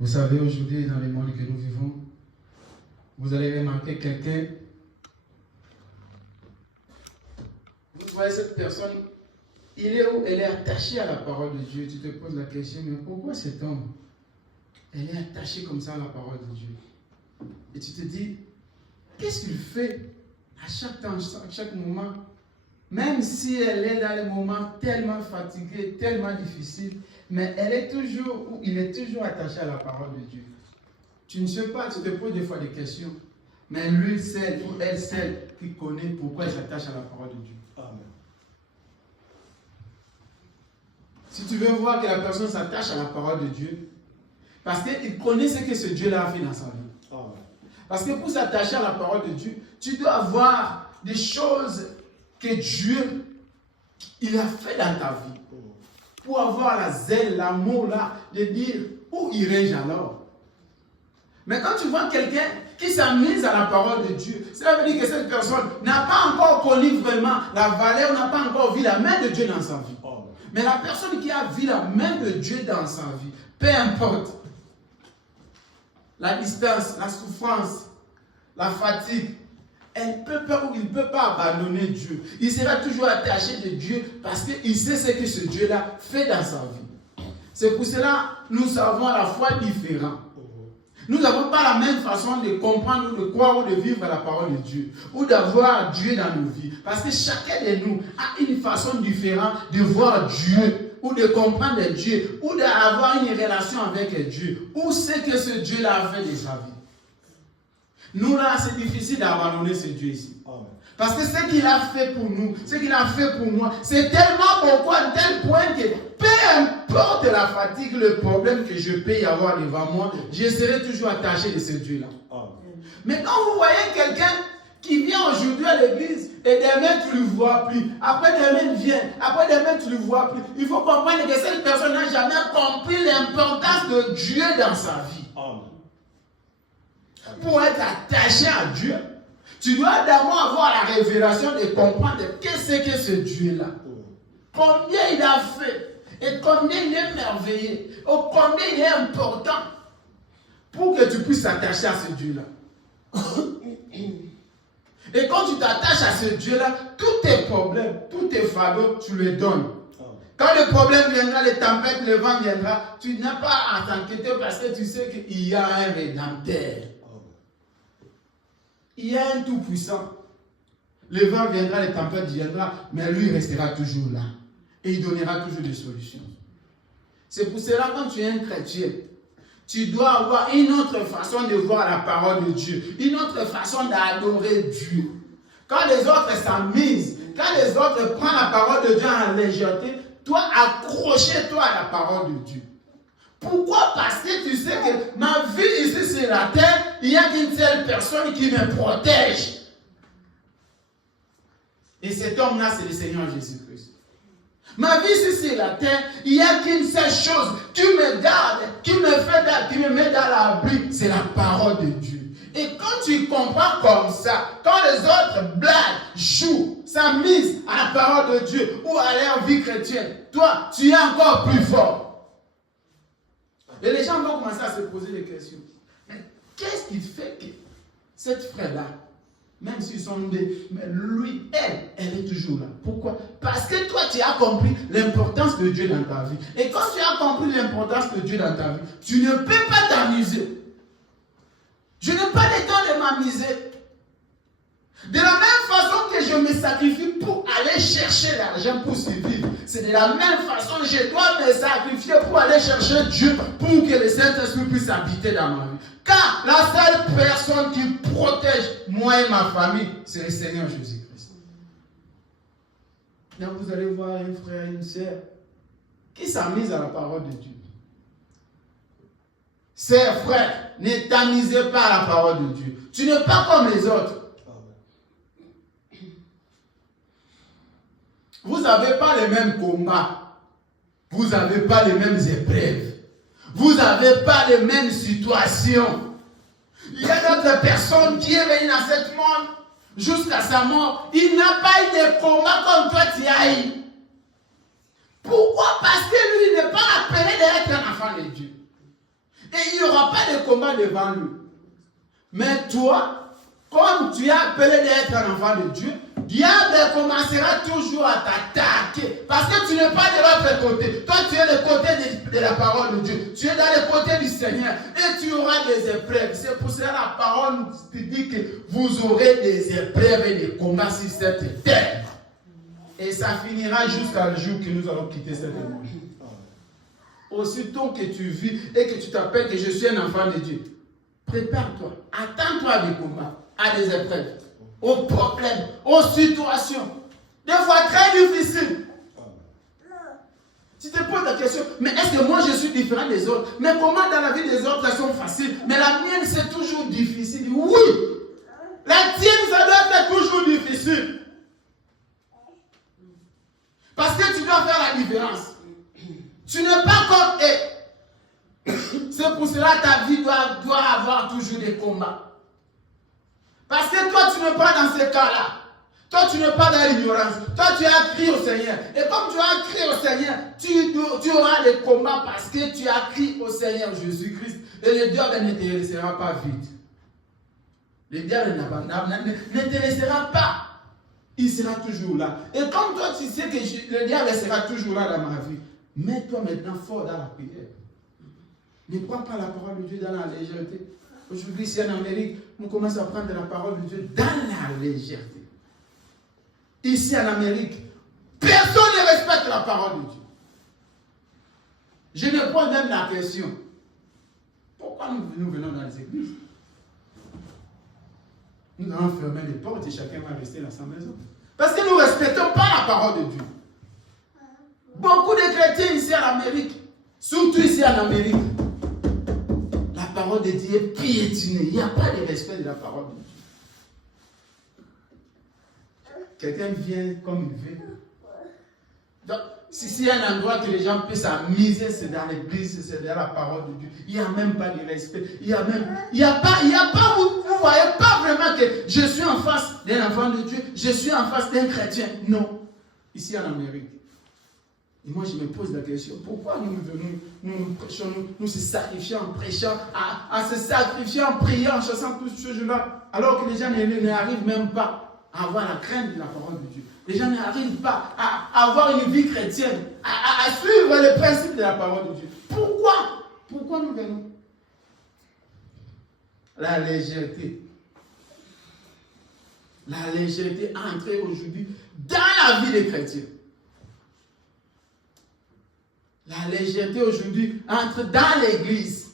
Vous savez, aujourd'hui, dans le monde que nous vivons, vous allez remarquer quelqu'un, vous voyez cette personne, il est où? Elle est attachée à la parole de Dieu. Tu te poses la question, mais pourquoi cet homme, elle est attachée comme ça à la parole de Dieu? Et tu te dis, qu'est-ce qu'il fait à chaque temps, à chaque moment? Même si elle est dans les moments tellement fatigués, tellement difficiles, mais elle est toujours, ou il est toujours attaché à la parole de Dieu. Tu ne sais pas, tu te poses des fois des questions, mais lui seul, ou elle seule, qui connaît pourquoi elle s'attache à la parole de Dieu. Amen. Si tu veux voir que la personne s'attache à la parole de Dieu, parce qu'il connaît ce que ce Dieu-là a fait dans sa vie. Amen. Parce que pour s'attacher à la parole de Dieu, tu dois avoir des choses que Dieu, il a fait dans ta vie. Pour avoir la zèle, l'amour là, de dire, où irai-je alors? Mais quand tu vois quelqu'un qui s'amuse à la parole de Dieu, cela veut dire que cette personne n'a pas encore connu vraiment la valeur, n'a pas encore vu la main de Dieu dans sa vie. Mais la personne qui a vu la main de Dieu dans sa vie, peu importe la distance, la souffrance, la fatigue, elle peut pas ou il ne peut pas abandonner Dieu. Il sera toujours attaché de Dieu parce qu'il sait ce que ce Dieu-là fait dans sa vie. C'est pour cela que nous avons à la fois différents. Nous n'avons pas la même façon de comprendre, de croire ou de vivre la parole de Dieu, ou d'avoir Dieu dans nos vies. Parce que chacun de nous a une façon différente de voir Dieu, ou de comprendre Dieu, ou d'avoir une relation avec Dieu, ou ce que ce Dieu-là a fait de sa vie. Nous là, c'est difficile d'abandonner ce Dieu ici. Amen. Parce que ce qu'il a fait pour nous, ce qu'il a fait pour moi, c'est tellement beaucoup à tel point que peu importe la fatigue, le problème que je peux y avoir devant moi, je serai toujours attaché de ce Dieu-là. Mais quand vous voyez quelqu'un qui vient aujourd'hui à l'église et demain tu ne le vois plus, après demain il vient, après demain tu ne le vois plus, il faut comprendre que cette personne n'a jamais compris l'importance de Dieu dans sa vie. Amen. Pour être attaché à Dieu, tu dois d'abord avoir la révélation de comprendre qu'est-ce que ce Dieu-là. Combien il a fait et combien il est merveilleux, et combien il est important pour que tu puisses t'attacher à ce Dieu-là. Et quand tu t'attaches à ce Dieu-là, tous tes problèmes, tous tes fardeaux, tu les donnes. Quand le problème viendra, les tempêtes, le vent viendra, tu n'as pas à t'inquiéter parce que tu sais qu'il y a un rédempteur. Il y a un tout-puissant. Le vent viendra, les tempêtes viendront, mais lui restera toujours là. Et il donnera toujours des solutions. C'est pour cela, quand tu es un chrétien, tu dois avoir une autre façon de voir la parole de Dieu, une autre façon d'adorer Dieu. Quand les autres s'amusent, quand les autres prennent la parole de Dieu en légèreté, toi, accroche-toi à la parole de Dieu. Pourquoi? Parce que tu sais que ma vie ici sur la terre, il n'y a qu'une seule personne qui me protège. Et cet homme-là, c'est le Seigneur Jésus-Christ. Ma vie ici sur la terre, il n'y a qu'une seule chose qui me garde, qui me met dans l'abri, c'est la parole de Dieu. Et quand tu comprends comme ça, quand les autres blaguent, jouent, s'amusent à la parole de Dieu ou à leur vie chrétienne, toi, tu es encore plus fort. Et les gens vont commencer à se poser des questions. Mais qu'est-ce qui fait que cette frère-là, même s'ils sont deux, mais lui, elle est toujours là. Pourquoi? Parce que toi, tu as compris l'importance de Dieu dans ta vie. Et quand tu as compris l'importance de Dieu dans ta vie, tu ne peux pas t'amuser. Je n'ai pas le temps de m'amuser. De la même façon que je me sacrifie pour aller chercher l'argent pour survivre, c'est de la même façon que je dois me sacrifier pour aller chercher Dieu pour que le Saint-Esprit puisse habiter dans ma vie. Car la seule personne qui protège moi et ma famille, c'est le Seigneur Jésus-Christ. Là, vous allez voir un frère et une sœur qui s'amusent à la parole de Dieu. Sœurs, frères, ne t'amusez pas à la parole de Dieu. Tu n'es pas comme les autres. Vous n'avez pas les mêmes combats. Vous n'avez pas les mêmes épreuves. Vous n'avez pas les mêmes situations. Il y a d'autres personnes qui est venue dans ce monde jusqu'à sa mort. Il n'a pas eu de combat comme toi tu as eu. Pourquoi? Parce que lui n'est pas appelé d'être un enfant de Dieu. Et il y aura n'auras pas de combat devant lui. Mais toi, comme tu es appelé d'être un enfant de Dieu, diable commencera toujours à t'attaquer. Parce que tu n'es pas de l'autre côté. Toi, tu es le côté de la parole de Dieu. Tu es dans le côté du Seigneur. Et tu auras des épreuves. C'est pour cela que la parole te dit que vous aurez des épreuves et des combats sur cette terre. Et ça finira jusqu'à le jour que nous allons quitter cette terre. Aussitôt que tu vis et que tu t'appelles que je suis un enfant de Dieu, prépare-toi. Attends-toi à des combats, à des épreuves, aux problèmes, aux situations. Des fois très difficiles. Tu te poses la question, mais est-ce que moi je suis différent des autres? Mais comment dans la vie des autres, elles sont faciles? Mais la mienne, c'est toujours difficile. Oui, la tienne, ça doit être toujours difficile. Parce que tu dois faire la différence. Tu n'es pas comme eux. C'est pour cela que ta vie doit avoir toujours des combats. Parce que toi, tu n'es pas dans ces cas-là. Toi, tu n'es pas dans l'ignorance. Toi, tu as crié au Seigneur. Et comme tu as crié au Seigneur, tu auras des combats parce que tu as crié au Seigneur Jésus-Christ. Et le diable ne te laissera pas vite. Le diable ne te laissera pas. Il sera toujours là. Et comme toi, tu sais que le diable sera toujours là dans ma vie, mets-toi maintenant fort dans la prière. Ne prends pas la parole de Dieu dans la légèreté. Aujourd'hui, ici en Amérique, on commence à prendre la parole de Dieu dans la légèreté. Ici en Amérique, personne ne respecte la parole de Dieu. Je me pose même la question. Pourquoi nous venons dans les églises? Nous allons fermer les portes et chacun va rester dans sa maison. Parce que nous ne respectons pas la parole de Dieu. Beaucoup de chrétiens ici en Amérique, surtout ici en Amérique, la parole de Dieu est piétinée. Il n'y a pas de respect de la parole de Dieu. Quelqu'un vient comme il veut. Donc, si c'est un endroit que les gens puissent s'amuser, c'est dans l'église, c'est dans la parole de Dieu. Il n'y a même pas de respect. Il n'y a pas, vous ne voyez pas vraiment que je suis en face d'un enfant de Dieu, je suis en face d'un chrétien. Non. Ici en Amérique. Et moi, je me pose la question, pourquoi nous venons, nous prêchons, nous se sacrifions en prêchant, à se sacrifier en priant, en chassant tous ces choses-là, alors que les gens n'arrivent même pas à avoir la crainte de la parole de Dieu. Les gens n'arrivent pas à avoir une vie chrétienne, à suivre les principes de la parole de Dieu. Pourquoi nous venons? La légèreté. La légèreté a entré aujourd'hui dans la vie des chrétiens. La légèreté aujourd'hui entre dans l'église.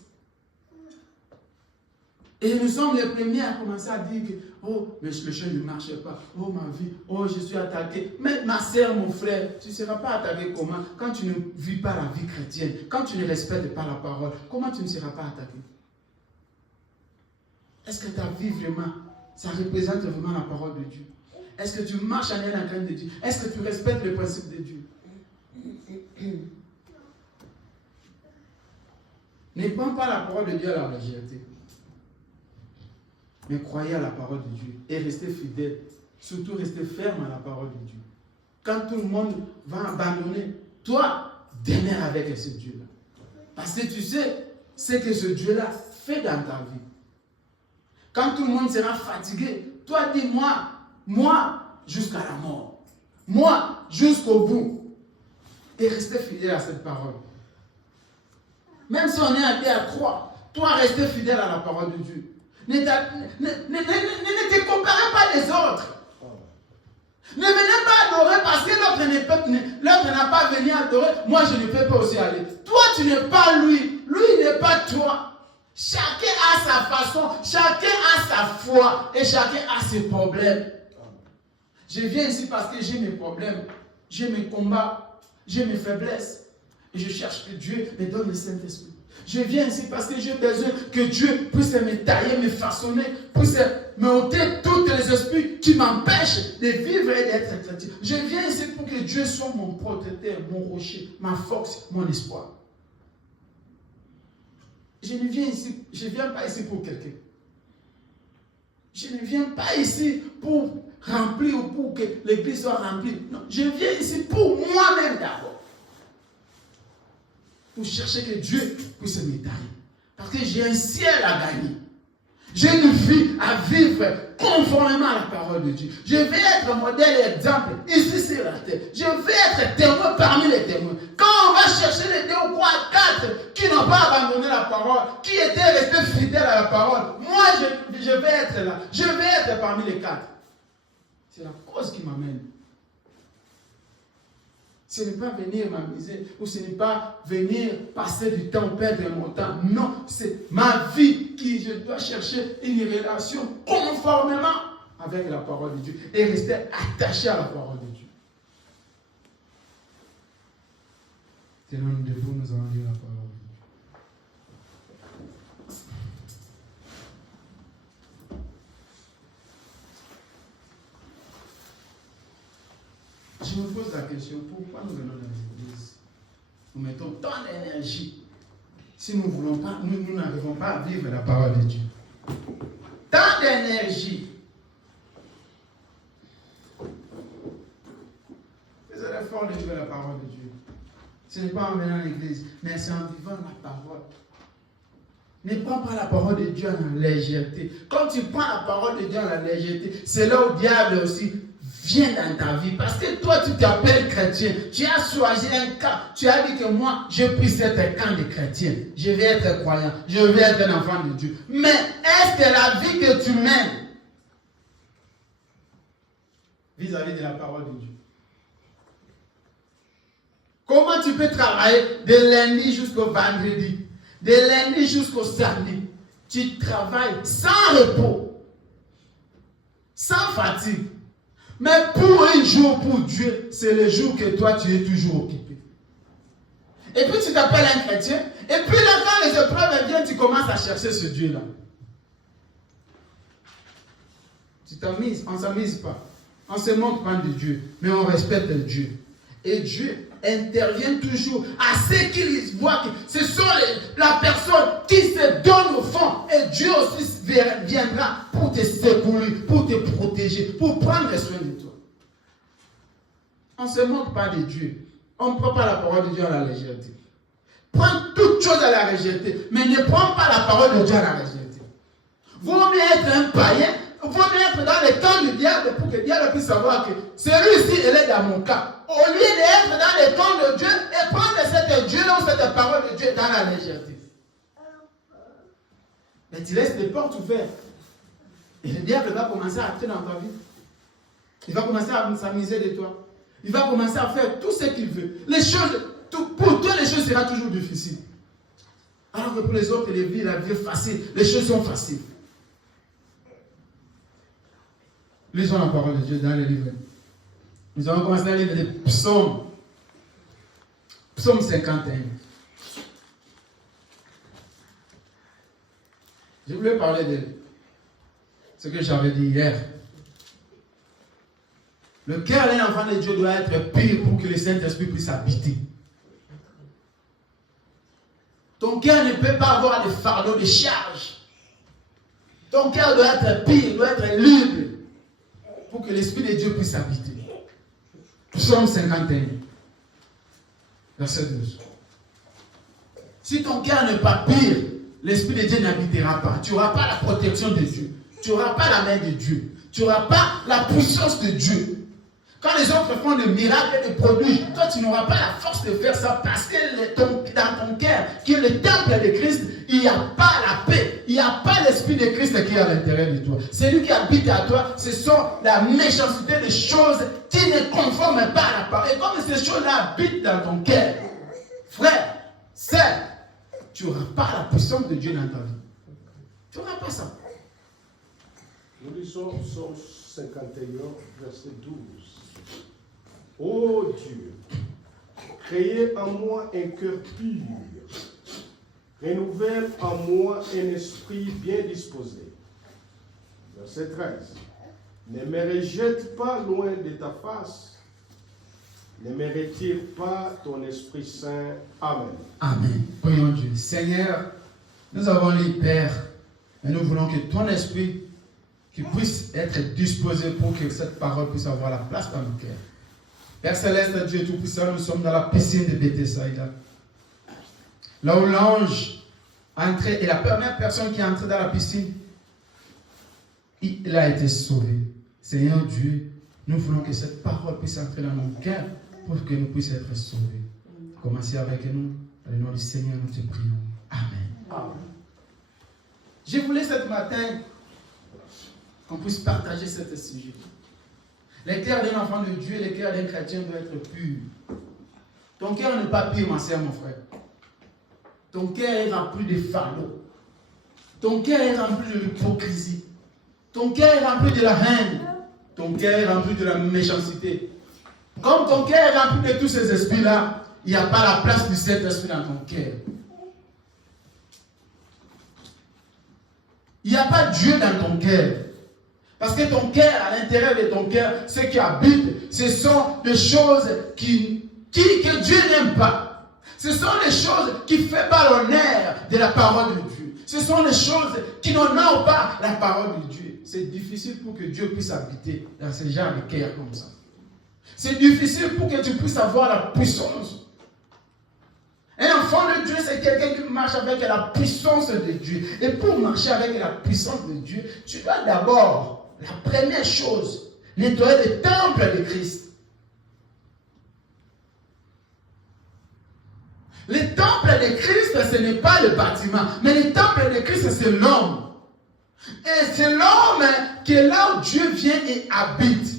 Et nous sommes les premiers à commencer à dire que oh, mais le chemin ne marche pas. Oh, ma vie. Oh, je suis attaqué. Mais ma soeur, mon frère, tu ne seras pas attaqué comment? Quand tu ne vis pas la vie chrétienne, quand tu ne respectes pas la parole, comment tu ne seras pas attaqué? Est-ce que ta vie vraiment, ça représente vraiment la parole de Dieu? Est-ce que tu marches en la crainte de Dieu? Est-ce que tu respectes le principe de Dieu? Ne prends pas la parole de Dieu à la légèreté. Mais croyez à la parole de Dieu et restez fidèles. Surtout restez ferme à la parole de Dieu. Quand tout le monde va abandonner, toi, demeure avec ce Dieu-là. Parce que tu sais ce que ce Dieu-là fait dans ta vie. Quand tout le monde sera fatigué, toi dis moi jusqu'à la mort. Moi jusqu'au bout. Et restez fidèle à cette parole. Même si on est appelé à 3, toi restez fidèle à la parole de Dieu. Ne te comparez pas les autres. Ne venez pas adorer parce que l'autre n'a pas venu adorer. Moi, je ne peux pas aussi aller. Toi, tu n'es pas lui. Lui n'est pas toi. Chacun a sa façon. Chacun a sa foi. Et chacun a ses problèmes. Je viens ici parce que j'ai mes problèmes. J'ai mes combats. J'ai mes faiblesses. Et je cherche que Dieu me donne le Saint-Esprit. Je viens ici parce que j'ai besoin que Dieu puisse me tailler, me façonner, puisse me ôter tous les esprits qui m'empêchent de vivre et d'être chrétien. Je viens ici pour que Dieu soit mon protecteur, mon rocher, ma force, mon espoir. Je ne viens pas ici pour quelqu'un. Je ne viens pas ici pour remplir ou pour que l'église soit remplie. Non, je viens ici pour moi-même d'abord. Pour chercher que Dieu puisse me tailler. Parce que j'ai un ciel à gagner. J'ai une vie à vivre conformément à la parole de Dieu. Je vais être modèle et exemple ici sur la terre. Je vais être témoin parmi les témoins. Quand on va chercher les 2 ou 3, 4 qui n'ont pas abandonné la parole, qui étaient restés fidèles à la parole, moi je vais être là. Je vais être parmi les 4. C'est la cause qui m'amène. Ce n'est pas venir m'amuser ou ce n'est pas venir passer du temps, perdre mon temps. Non, c'est ma vie qui je dois chercher une relation conformément avec la parole de Dieu et rester attaché à la parole de Dieu. C'est l'un de vous, nous allons lire la parole de Dieu. Je me pose la question, pourquoi nous venons dans l'église? Nous mettons tant d'énergie. Si nous voulons pas, nous n'arrivons pas à vivre la parole de Dieu. Tant d'énergie. Faisons l'effort de vivre la parole de Dieu. Ce n'est pas en venant à l'église, mais c'est en vivant la parole. Ne prends pas la parole de Dieu en légèreté. Quand tu prends la parole de Dieu en légèreté, c'est là où le diable aussi vient dans ta vie. Parce que toi, tu t'appelles chrétien. Tu as choisi un camp. Tu as dit que moi, je puisse être un camp de chrétien. Je vais être croyant. Je vais être un enfant de Dieu. Mais est-ce que la vie que tu mènes vis-à-vis de la parole de Dieu? Comment tu peux travailler de lundi jusqu'au vendredi, de lundi jusqu'au samedi? Tu travailles sans repos, sans fatigue. Mais pour un jour, pour Dieu, c'est le jour que toi, tu es toujours occupé. Et puis, tu t'appelles un chrétien. Et puis, là, quand les épreuves viennent, tu commences à chercher ce Dieu-là. Tu t'amuses, on ne s'amuse pas. On ne se montre pas de Dieu, mais on respecte Dieu. Et Dieu intervient toujours à ceux qui voient que ce sont la personne qui se donne au fond. Et Dieu aussi viendra pour te secourir, pour te protéger, pour prendre soin de toi. On ne se moque pas de Dieu. On ne prend pas la parole de Dieu à la légèreté. Prends toutes choses à la légèreté, mais ne prends pas la parole de Dieu à la légèreté. Vaut mieux être un païen, vaut mieux être dans le temps du diable pour que le diable puisse savoir que celui-ci, il est dans mon cas. Au lieu d'être dans le temps de Dieu et prendre cette Dieu ou cette parole de Dieu dans la légèreté. Mais tu laisses les portes ouvertes. Et le diable va commencer à entrer dans ta vie. Il va commencer à s'amuser de toi. Il va commencer à faire tout ce qu'il veut. Les choses, pour toi, les choses seront toujours difficiles. Alors que pour les autres, la vie est facile. Les choses sont faciles. Lisons la parole de Dieu dans les livres. Nous allons commencer à lire les psaumes. Psaume 51. Je voulais parler de ce que j'avais dit hier. Le cœur d'un enfant de Dieu doit être pur pour que le Saint-Esprit puisse habiter. Ton cœur ne peut pas avoir de fardeau, de charge. Ton cœur doit être pur, doit être libre pour que l'Esprit de Dieu puisse habiter. Psaume 51, verset 12. Si ton cœur n'est pas pur, l'Esprit de Dieu n'habitera pas. Tu n'auras pas la protection de Dieu. Tu n'auras pas la main de Dieu. Tu n'auras pas la puissance de Dieu. Quand les autres font des miracles et des prodiges, toi tu n'auras pas la force de faire ça parce que dans ton cœur, qui est le temple de Christ, il n'y a pas la paix. Il n'y a pas l'Esprit de Christ qui est à l'intérieur de toi. Celui qui habite à toi, ce sont la méchanceté des choses qui ne conforment pas à la parole. Et comme ces choses-là habitent dans ton cœur, frère, sœur, tu n'auras pas la puissance de Dieu dans ta vie. Tu n'auras pas ça. Nous lisons Psaume 51, verset 12. Ô Dieu, créez en moi un cœur pur, renouvelle en moi un esprit bien disposé. Verset 13. Ne me rejette pas loin de ta face, ne me retire pas ton Esprit Saint. Amen. Amen. Prions Dieu. Seigneur, nous avons lu Père, et nous voulons que ton esprit qui puisse être disposé pour que cette parole puisse avoir la place dans nos cœurs. Père Céleste, Dieu Tout-Puissant, nous sommes dans la piscine de Bethsaïda. Là où l'ange entré, et la première personne qui est entrée dans la piscine, il a été sauvé. Seigneur Dieu, nous voulons que cette parole puisse entrer dans nos cœurs pour que nous puissions être sauvés. Commencez avec nous. Dans le nom du Seigneur, nous te prions. Amen. Amen. Je voulais ce matin qu'on puisse partager ce sujet. Le cœur d'un enfant de Dieu, le cœur d'un chrétien doit être pur. Ton cœur n'est pas pur, ma soeur, mon frère. Ton cœur est rempli de fardeaux. Ton cœur est rempli de l'hypocrisie. Ton cœur est rempli de la haine. Ton cœur est rempli de la méchanceté. Comme ton cœur est rempli de tous ces esprits-là, il n'y a pas la place du Saint-Esprit dans ton cœur. Il n'y a pas Dieu dans ton cœur. Parce que ton cœur, à l'intérieur de ton cœur, ce qui habite, ce sont des choses que Dieu n'aime pas. Ce sont les choses qui ne font pas l'honneur de la parole de Dieu. Ce sont les choses qui n'honorent pas la parole de Dieu. C'est difficile pour que Dieu puisse habiter dans ce genre de cœur comme ça. C'est difficile pour que tu puisses avoir la puissance. Un enfant de Dieu, c'est quelqu'un qui marche avec la puissance de Dieu. Et pour marcher avec la puissance de Dieu, tu dois d'abord, la première chose, nettoyer le temple de Christ. Le temple de Christ, ce n'est pas le bâtiment, mais le temple de Christ, c'est l'homme. Et c'est l'homme qui est là où Dieu vient et habite.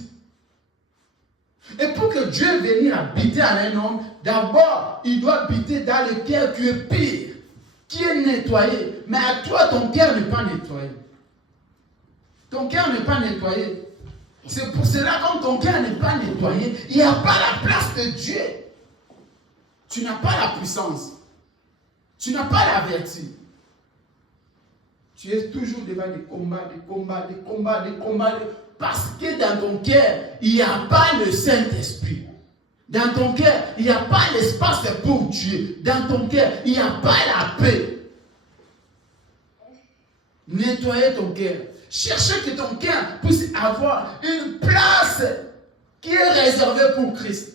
Et pour que Dieu vienne habiter en un homme, d'abord, il doit habiter dans le cœur qui est pur, qui est nettoyé. Mais à toi, ton cœur n'est pas nettoyé. Ton cœur n'est pas nettoyé. C'est pour cela, comme ton cœur n'est pas nettoyé, il n'y a pas la place de Dieu. Tu n'as pas la puissance. Tu n'as pas la vertu. Tu es toujours devant des combats. Parce que dans ton cœur, il n'y a pas le Saint-Esprit. Dans ton cœur, il n'y a pas l'espace pour Dieu. Dans ton cœur, il n'y a pas la paix. Nettoyez ton cœur. Cherchez que ton cœur puisse avoir une place qui est réservée pour Christ.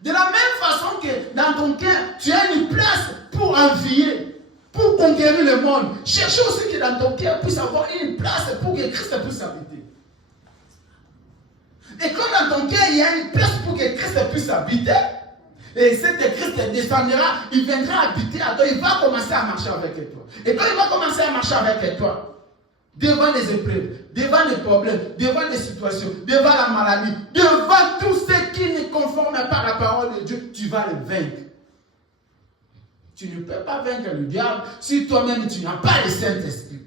De la même façon que dans ton cœur, tu as une place pour envier, pour conquérir le monde. Cherchez aussi que dans ton cœur puisse avoir une place pour que Christ puisse habiter. Et comme dans ton cœur, il y a une place pour que Christ puisse habiter, et cet Christ descendra, il viendra habiter à toi, il va commencer à marcher avec toi. Et quand il va commencer à marcher avec toi, devant les épreuves, devant les problèmes, devant les situations, devant la maladie, devant tout ce qui ne conforme pas à la parole de Dieu, tu vas le vaincre. Tu ne peux pas vaincre le diable si toi-même tu n'as pas le Saint-Esprit.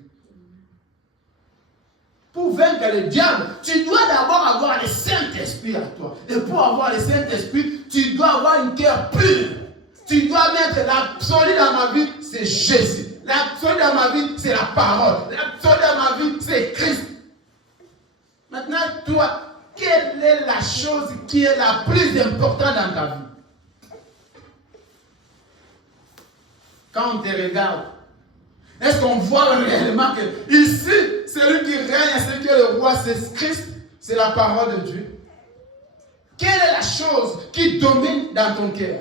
Pour vaincre le diable, tu dois d'abord avoir le Saint-Esprit à toi. Et pour avoir le Saint-Esprit, tu dois avoir un cœur pur. Tu dois mettre l'absolu dans ma vie, c'est Jésus. L'absolu dans ma vie, c'est la parole. L'absolu dans ma vie, c'est Christ. Maintenant, toi, quelle est la chose qui est la plus importante dans ta vie? Quand on te regarde, est-ce qu'on voit réellement que ici, celui qui règne, celui qui est le roi, c'est Christ, c'est la parole de Dieu? Quelle est la chose qui domine dans ton cœur?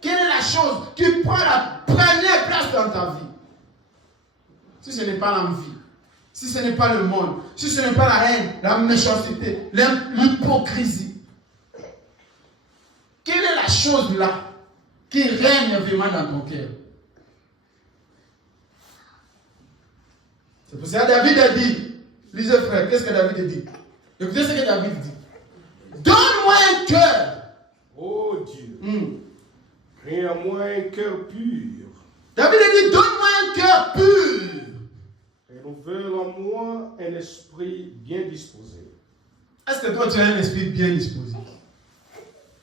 Quelle est la chose qui prend la première place dans ta vie? Si ce n'est pas l'envie, si ce n'est pas le monde, si ce n'est pas la haine, la méchanceté, l'hypocrisie, quelle est la chose là qui règne vraiment dans ton cœur? C'est pour ça que David a dit, lisez frère, qu'est-ce que David a dit? Écoutez ce que David dit. Donne-moi un cœur. Oh Dieu. Crée à moi un cœur pur. David a dit, donne-moi un cœur pur. Renouvelle en moi un esprit bien disposé. Est-ce que toi tu as un esprit bien disposé?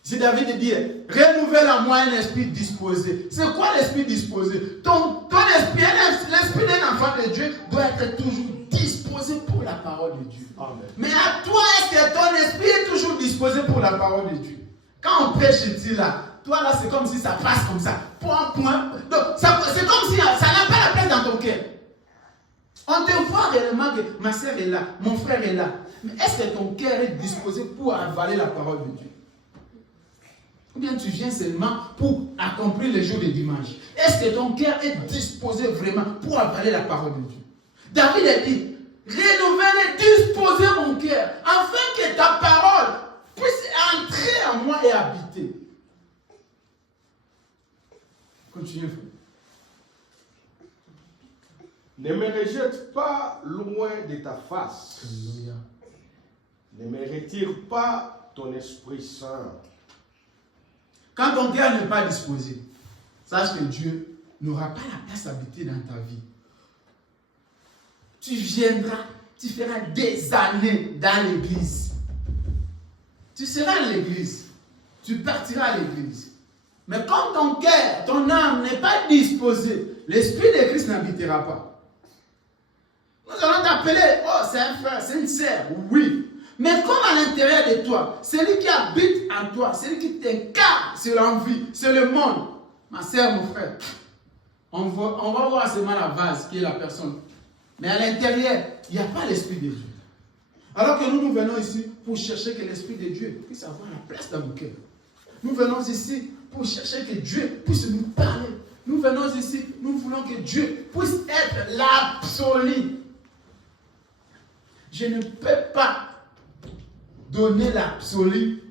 Si David dit, renouvelle en moi un esprit disposé. C'est quoi l'esprit disposé? Ton esprit, l'esprit d'un enfant de Dieu doit être toujours disposé pour la parole de Dieu. Amen. Mais à toi, est-ce que ton esprit est toujours disposé pour la parole de Dieu? Quand on prêche ici là, toi là c'est comme si ça passe comme ça. Point. Donc c'est comme si ça n'a pas la place dans ton cœur. On te voit réellement que ma soeur est là, mon frère est là. Mais est-ce que ton cœur est disposé pour avaler la parole de Dieu? Ou bien tu viens seulement pour accomplir les jours de dimanche? Est-ce que ton cœur est disposé vraiment pour avaler la parole de Dieu? David a dit, rénouvez et disposez mon cœur, afin que ta parole puisse entrer en moi et habiter. Continuez. Ne me rejette pas loin de ta face. Alléluia. Ne me retire pas ton Esprit Saint. Quand ton cœur n'est pas disposé, sache que Dieu n'aura pas la place d'habiter dans ta vie. Tu viendras, tu feras des années dans l'église. Tu seras à l'église. Tu partiras à l'église. Mais quand ton cœur, ton âme n'est pas disposée, l'Esprit de Christ n'habitera pas. Nous allons t'appeler, oh c'est un frère, c'est une sœur, oui. Mais comme à l'intérieur de toi, celui qui habite en toi, celui qui t'incarne, c'est l'envie, c'est le monde. Ma sœur, mon frère, on va voir seulement la vase qui est la personne. Mais à l'intérieur, il n'y a pas l'Esprit de Dieu. Alors que nous venons ici pour chercher que l'Esprit de Dieu puisse avoir la place dans nos cœurs. Nous venons ici pour chercher que Dieu puisse nous parler. Nous venons ici, nous voulons que Dieu puisse être l'absolu. Je ne peux pas donner l'absolu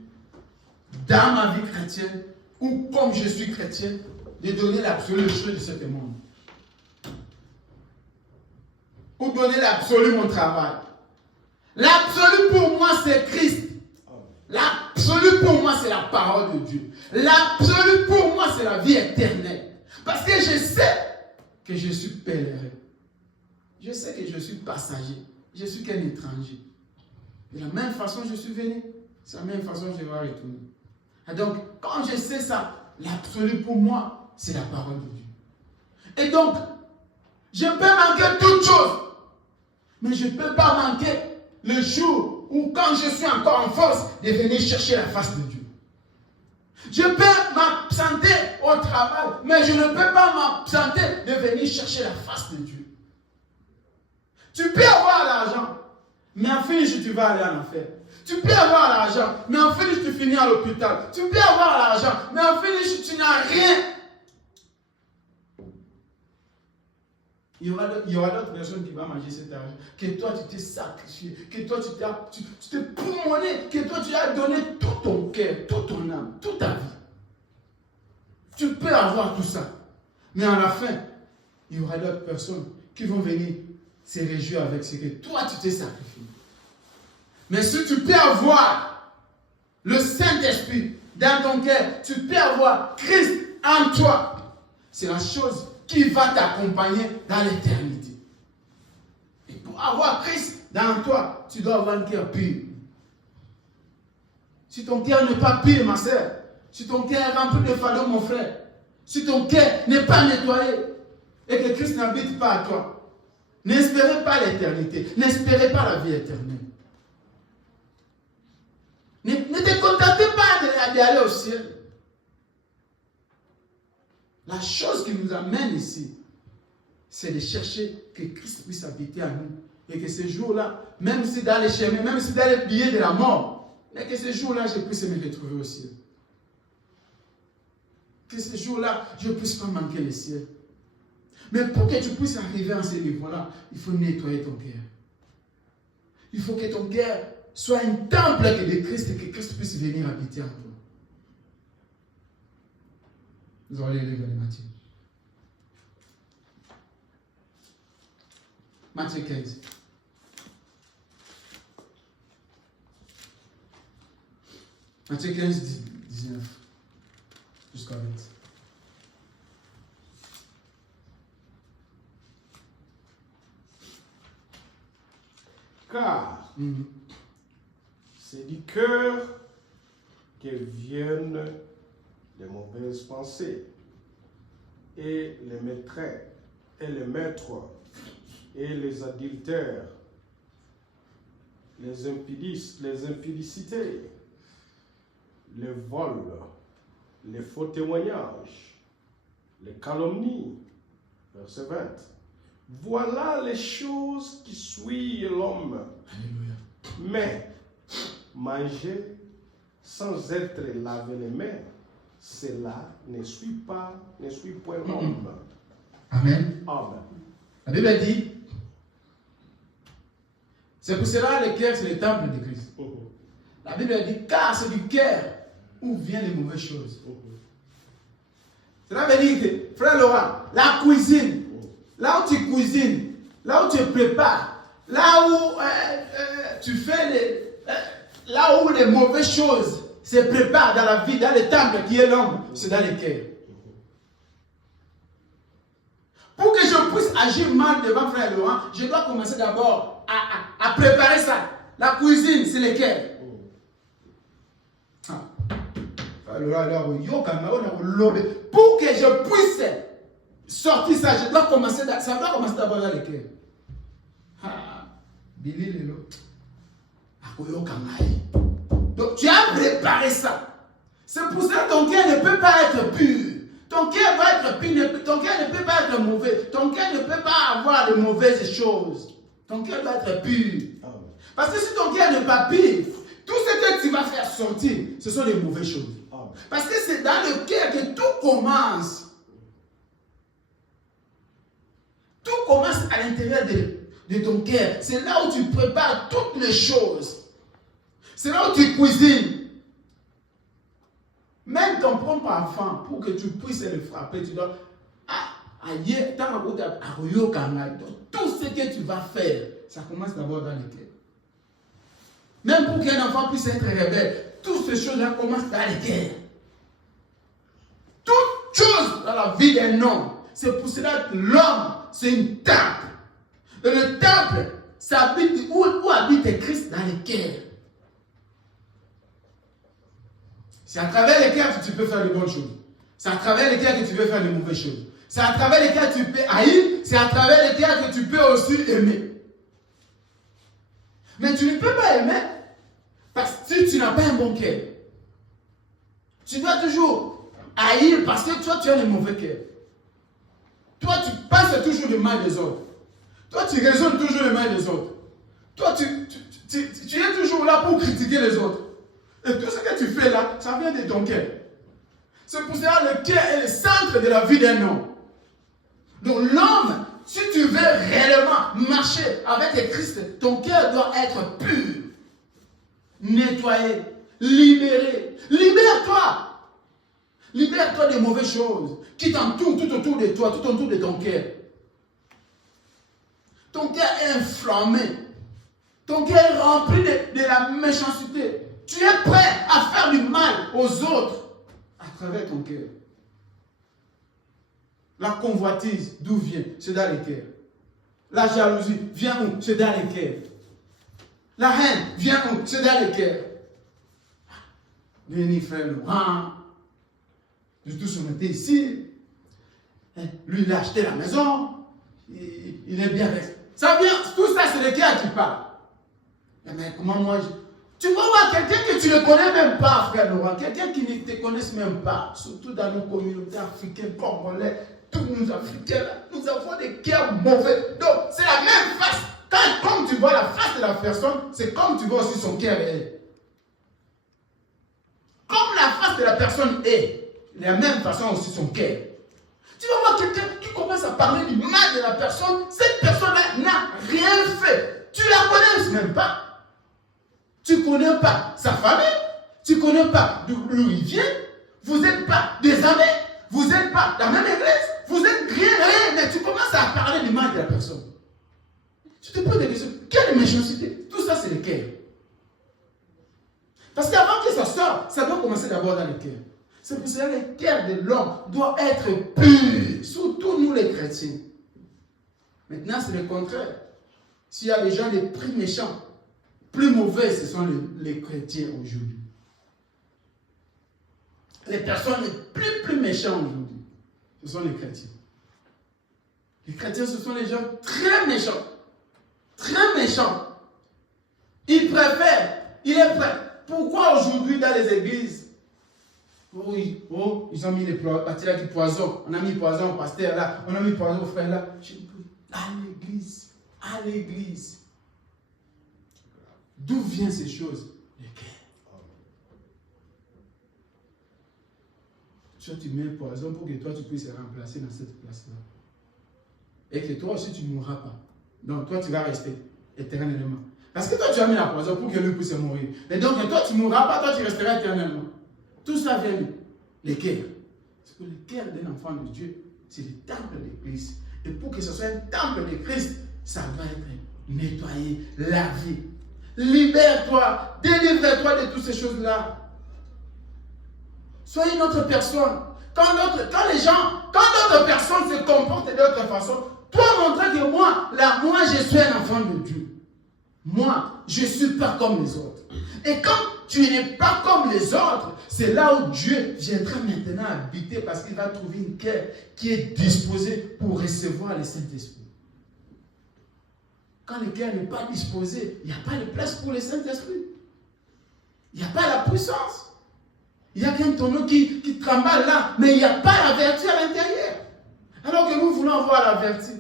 dans ma vie chrétienne ou comme je suis chrétien, de donner l'absolu aux choses de ce monde. Ou donner l'absolu mon travail. L'absolu pour moi c'est Christ. L'absolu pour moi c'est la parole de Dieu. L'absolu pour moi c'est la vie éternelle. Parce que je sais que je suis pèlerin. Je sais que je suis passager. Je suis qu'un étranger. De la même façon je suis venu, c'est la même façon que je vais retourner. Et donc, quand je sais ça, l'absolu pour moi, c'est la parole de Dieu. Et donc, je peux manquer toutes choses, mais je ne peux pas manquer le jour où, quand je suis encore en force, de venir chercher la face de Dieu. Je peux m'absenter au travail, mais je ne peux pas m'absenter de venir chercher la face de Dieu. Tu peux avoir l'argent, mais en finish, tu vas aller en enfer. Tu peux avoir l'argent, mais en finish, tu finis à l'hôpital. Tu peux avoir l'argent, mais en finish, tu n'as rien. Il y aura d'autres personnes qui vont manger cet argent. Que toi, tu t'es sacrifié. Que toi, tu t'es poumonné. Que toi, tu as donné tout ton cœur, toute ton âme, toute ta vie. Tu peux avoir tout ça. Mais à la fin, il y aura d'autres personnes qui vont venir se réjouir avec ce que toi, tu t'es sacrifié. Mais si tu peux avoir le Saint-Esprit dans ton cœur, tu peux avoir Christ en toi. C'est la chose qui va t'accompagner dans l'éternité. Et pour avoir Christ dans toi, tu dois avoir un cœur pur. Si ton cœur n'est pas pur, ma soeur, si ton cœur est rempli de fardeau, mon frère, si ton cœur n'est pas nettoyé et que Christ n'habite pas à toi, n'espérez pas l'éternité, n'espérez pas la vie éternelle. Ne te contentez pas d'aller au ciel. La chose qui nous amène ici, c'est de chercher que Christ puisse habiter à nous. Et que ce jour-là, même si dans les chemins, même si dans les billets de la mort, mais que ce jour-là, je puisse me retrouver au ciel. Que ce jour-là, je ne puisse pas manquer le ciel. Mais pour que tu puisses arriver à ce niveau-là, il faut nettoyer ton cœur. Il faut que ton cœur soit un temple de Christ et que Christ puisse venir habiter en toi. Nous allons lire les Matthieu. Matthieu 15. Matthieu 15, 19. Jusqu'à 20. Car c'est du cœur que viennent les mauvaises pensées et les maîtres et les adultères, les impudicités, les vols, les faux témoignages, les calomnies. Verset 20. Voilà les choses qui suivent l'homme. Alléluia. Mais manger sans être lavé les mains cela ne suit point l'homme. Amen. Amen. La Bible dit, c'est pour cela le cœur, c'est le temple de Christ. La Bible dit, car c'est du cœur où viennent les mauvaises choses. Cela veut dire que, frère Laurent, la cuisine, là où tu cuisines, là où tu prépares, là où tu fais là où les mauvaises choses se préparent dans la vie, dans le temple qui est l'homme, c'est dans le cœur. Pour que je puisse agir mal devant frère Laurent, je dois commencer d'abord à préparer ça. La cuisine, c'est le cœur. Pour que je puisse sortir ça, je dois commencer, ça doit commencer d'abord dans le cœur. Donc tu as préparé ça. C'est pour ça que ton cœur ne peut pas être pur. Ton cœur doit être pur. Ton cœur ne peut pas être mauvais. Ton cœur ne peut pas avoir de mauvaises choses. Ton cœur doit être pur. Parce que si ton cœur n'est pas pur, tout ce que tu vas faire sortir, ce sont des mauvaises choses. Parce que c'est dans le cœur que tout commence. Tout commence à l'intérieur de ton cœur. C'est là où tu prépares toutes les choses. C'est là où tu cuisines. Même ton propre enfant, pour que tu puisses le frapper, tu dois... Tout ce que tu vas faire, ça commence d'abord dans le cœur. Même pour qu'un enfant puisse être rebelle, toutes ces choses-là commencent dans le cœur. Toutes choses dans la vie d'un homme, c'est pour cela que l'homme, c'est une temple. Et le temple, ça habite, où habite Christ? Dans le cœur. C'est à travers lesquels tu peux faire les bonnes choses. C'est à travers lesquels que tu peux faire les mauvaises choses. C'est à travers lesquels tu peux haïr. C'est à travers lesquels que tu peux aussi aimer. Mais tu ne peux pas aimer parce que tu n'as pas un bon cœur. Tu dois toujours haïr parce que toi, tu as le mauvais cœur. Toi, tu penses toujours le mal des autres. Toi, tu raisonnes toujours le mal des autres. Toi, tu es toujours là pour critiquer les autres. Et tout ce que tu fais là, ça vient de ton cœur. C'est pour ça que le cœur est le centre de la vie d'un homme. Donc l'homme, si tu veux réellement marcher avec le Christ, ton cœur doit être pur, nettoyé, libéré. Libère-toi. Libère-toi des mauvaises choses qui t'entourent tout autour de toi, tout autour de ton cœur. Ton cœur est inflammé. Ton cœur est rempli de la méchanceté. Tu es prêt à faire du mal aux autres à travers ton cœur. La convoitise, d'où vient? C'est dans le cœur. La jalousie, vient où? C'est dans le cœur. La haine, vient où? C'est dans le cœur. Venez frère Laurent. Du tout, on était ici. Lui, il a acheté la maison. Il est bien resté. Ça vient, tout ça, c'est le cœur qui parle. Mais comment moi, tu vas voir quelqu'un que tu ne connais même pas, frère Laurent. Quelqu'un qui ne te connaisse même pas. Surtout dans nos communautés africaines, congolais, tous nous Africains, là, nous avons des cœurs mauvais. Donc, c'est la même face. Comme tu vois la face de la personne, c'est comme tu vois aussi son cœur est. Comme la face de la personne est, de la même façon aussi son cœur. Tu vas voir quelqu'un qui commence à parler du mal de la personne, cette personne-là n'a rien fait. Tu la connais même pas. Tu ne connais pas sa famille, tu ne connais pas d'où il vient, vous n'êtes pas des amis, vous n'êtes pas dans la même église, vous êtes rien, mais tu commences à parler du mal de la personne. Tu te poses des questions, quelle méchanceté? Tout ça, c'est le cœur. Parce qu'avant que ça sorte, ça doit commencer d'abord dans le cœur. C'est pour cela que le cœur de l'homme doit être pur, surtout nous les chrétiens. Maintenant, c'est le contraire. S'il y a des gens les plus méchants, plus mauvais, ce sont les chrétiens aujourd'hui. Les personnes les plus méchantes aujourd'hui, ce sont les chrétiens. Les chrétiens, ce sont les gens très méchants. Très méchants. Ils préfèrent, il est prêt. Pourquoi aujourd'hui dans les églises, ils ont mis les bâtis là du poison, on a mis le poison au pasteur là, on a mis le poison au frère là. À l'église. D'où viennent ces choses? Le cœur. soit tu mets un poison pour que toi tu puisses remplacer dans cette place-là. Et que toi aussi tu ne mourras pas. Donc toi tu vas rester éternellement. Parce que toi tu as mis la poison pour que lui puisse mourir. Et donc toi tu ne mourras pas, toi tu resteras éternellement. Tout ça vient de l'équerre. Parce que le cœur d'un enfant de Dieu, c'est le temple de Christ. Et pour que ce soit un temple de Christ, ça doit être nettoyé, lavé. Libère-toi, délivre-toi de toutes ces choses-là. Sois une autre personne. Quand d'autres personnes se comportent d'autre façon, toi montrer que moi je suis un enfant de Dieu. Moi, je ne suis pas comme les autres. Et quand tu n'es pas comme les autres, c'est là où Dieu viendra maintenant habiter parce qu'il va trouver une cœur qui est disposée pour recevoir le Saint-Esprit. Quand le cœur n'est pas disposé, il n'y a pas de place pour le Saint-Esprit. Il n'y a pas la puissance. Il n'y a qu'un tonneau qui tremble là, mais il n'y a pas la vertu à l'intérieur. Alors que nous voulons avoir la vertu.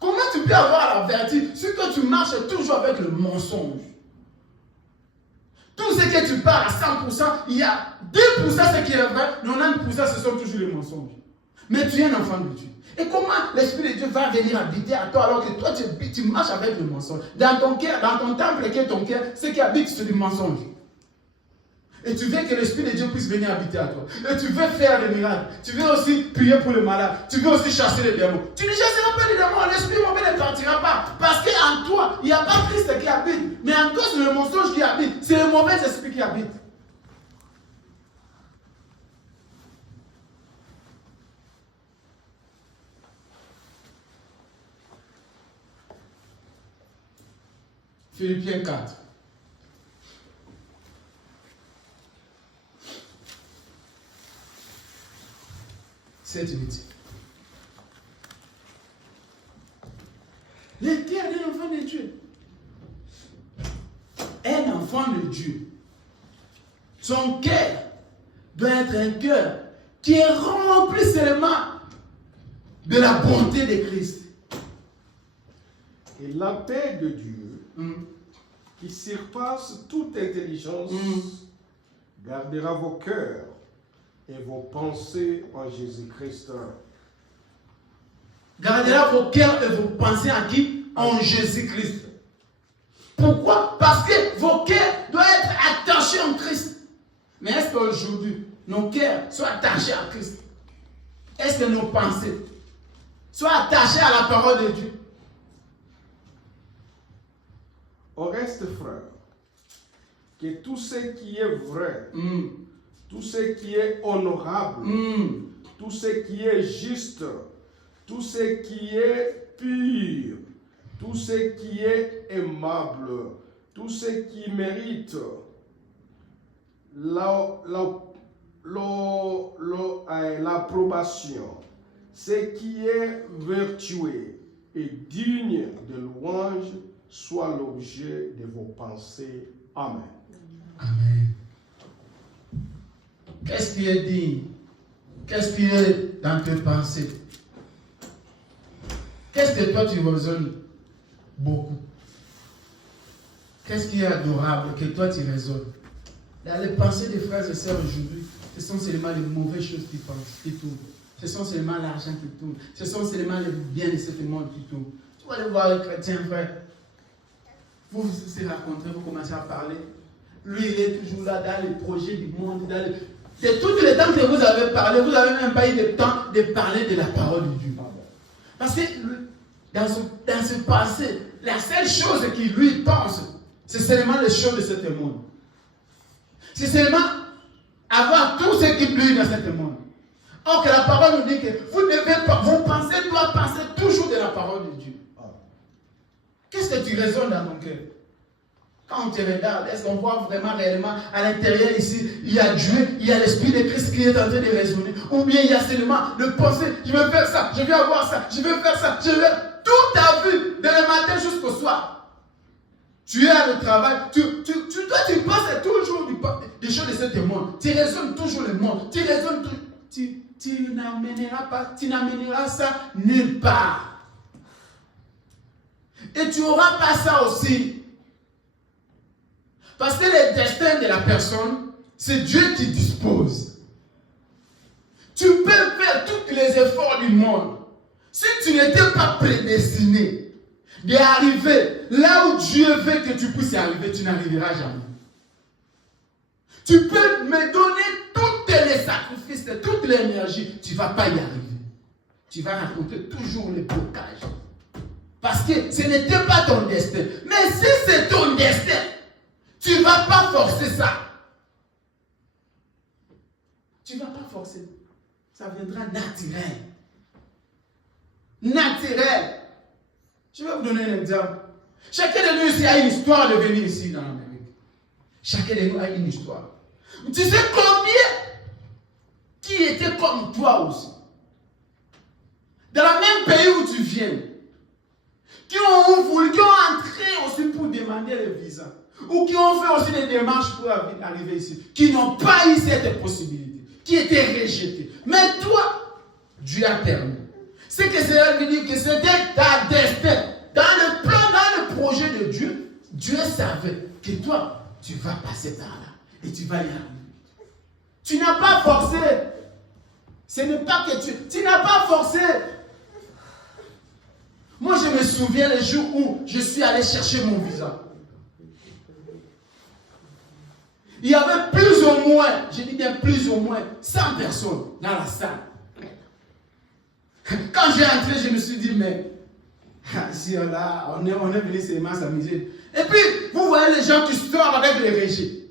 Comment tu peux avoir la vertu si que tu marches toujours avec le mensonge? Tout ce que tu parles à 100%, il y a 10% ce qui est vrai, 90% ce sont toujours les mensonges. Mais tu es un enfant de Dieu. Et comment l'Esprit de Dieu va venir habiter à toi alors que toi tu marches avec le mensonge? Dans ton cœur, dans ton temple qui est ton cœur, ce qui habite c'est du mensonge. Et tu veux que l'Esprit de Dieu puisse venir habiter à toi. Et tu veux faire des miracles. Tu veux aussi prier pour le malade. Tu veux aussi chasser les démons. Tu ne chasseras pas les démons. L'Esprit mauvais ne partira pas. Parce qu'en toi, il n'y a pas Christ qui habite. Mais en toi, c'est le mensonge qui habite. C'est le mauvais esprit qui habite. Philippiens 4. C'est inutile. Le cœur d'un enfant de Dieu. Un enfant de Dieu. Son cœur doit être un cœur qui est rempli seulement de la bonté de Christ. Et la paix de Dieu, qui surpasse toute intelligence, gardera vos cœurs et vos pensées en Jésus-Christ. Gardera vos cœurs et vos pensées en qui? En Jésus-Christ. Pourquoi? Parce que vos cœurs doivent être attachés en Christ. Mais est-ce qu'aujourd'hui, nos cœurs sont attachés à Christ? Est-ce que nos pensées sont attachées à la parole de Dieu? Au reste, frère, que tout ce qui est vrai, tout ce qui est honorable, tout ce qui est juste, tout ce qui est pur, tout ce qui est aimable, tout ce qui mérite l'approbation, ce qui est vertueux et digne de louange, soit l'objet de vos pensées. Amen. Amen. Qu'est-ce qui est digne? Qu'est-ce qui est dans tes pensées? Qu'est-ce que toi tu raisonnes beaucoup? Qu'est-ce qui est adorable que toi tu raisonnes? Dans les pensées des frères et sœurs aujourd'hui, ce sont seulement les mauvaises choses qui pensent, qui tournent. Ce sont seulement l'argent qui tourne. Ce sont seulement les biens de ce monde qui tournent. Tu vas aller voir un chrétien, frère. Vous vous rencontrez, vous commencez à parler. Lui, il est toujours là dans les projets du monde. C'est tout le temps que vous avez parlé, vous n'avez même pas eu le temps de parler de la parole de Dieu. Parce que dans ce passé, la seule chose qu'il lui pense, c'est seulement les choses de ce monde. C'est seulement avoir tout ce qui lui dans ce monde. Or que la parole nous dit que vous devez pas, vos pensées doivent penser toujours de la parole de Dieu. Qu'est-ce que tu raisonnes dans ton cœur? Quand on te regarde, est-ce qu'on voit vraiment réellement à l'intérieur ici, il y a Dieu, il y a l'Esprit de Christ qui est en train de raisonner? Ou bien il y a seulement le pensée, je veux faire ça, je veux avoir ça, je veux faire ça, je veux... Tout ta vie, de le matin jusqu'au soir. Tu es à le travail, toi tu penses toujours des choses de ce monde. Tu raisonnes toujours le monde. Tu raisonnes tu n'amèneras ça nulle part. Et tu n'auras pas ça aussi. Parce que le destin de la personne, c'est Dieu qui dispose. Tu peux faire tous les efforts du monde. Si tu n'étais pas prédestiné d'arriver là où Dieu veut que tu puisses y arriver, tu n'arriveras jamais. Tu peux me donner tous les sacrifices, toute l'énergie, tu ne vas pas y arriver. Tu vas rencontrer toujours les blocages. Parce que ce n'était pas ton destin. Mais si c'est ton destin, tu ne vas pas forcer ça. Tu ne vas pas forcer. Ça viendra naturel. Naturel. Je vais vous donner un exemple. Chacun de nous ici a une histoire de venir ici dans l'Amérique. Chacun de nous a une histoire. Tu sais combien qui étaient comme toi aussi. Dans le même pays où tu viens. Qui ont voulu, qui ont entré aussi pour demander le visa. Ou qui ont fait aussi des démarches pour arriver ici. Qui n'ont pas eu cette possibilité. Qui étaient rejetés. Mais toi, Dieu a permis. C'est que cela veut dire que c'était ta destin. Dans le plan, dans le projet de Dieu, Dieu savait que toi, tu vas passer par là. Et tu vas y arriver. Tu n'as pas forcé. Ce n'est pas que tu n'as pas forcé. Moi, je me souviens le jour où je suis allé chercher mon visa. Il y avait plus ou moins, je dis bien plus ou moins, 100 personnes dans la salle. Quand j'ai entré, je me suis dit, mais si là, on est venu seulement s'amuser. Et puis, vous voyez les gens qui sortent avec les rejets.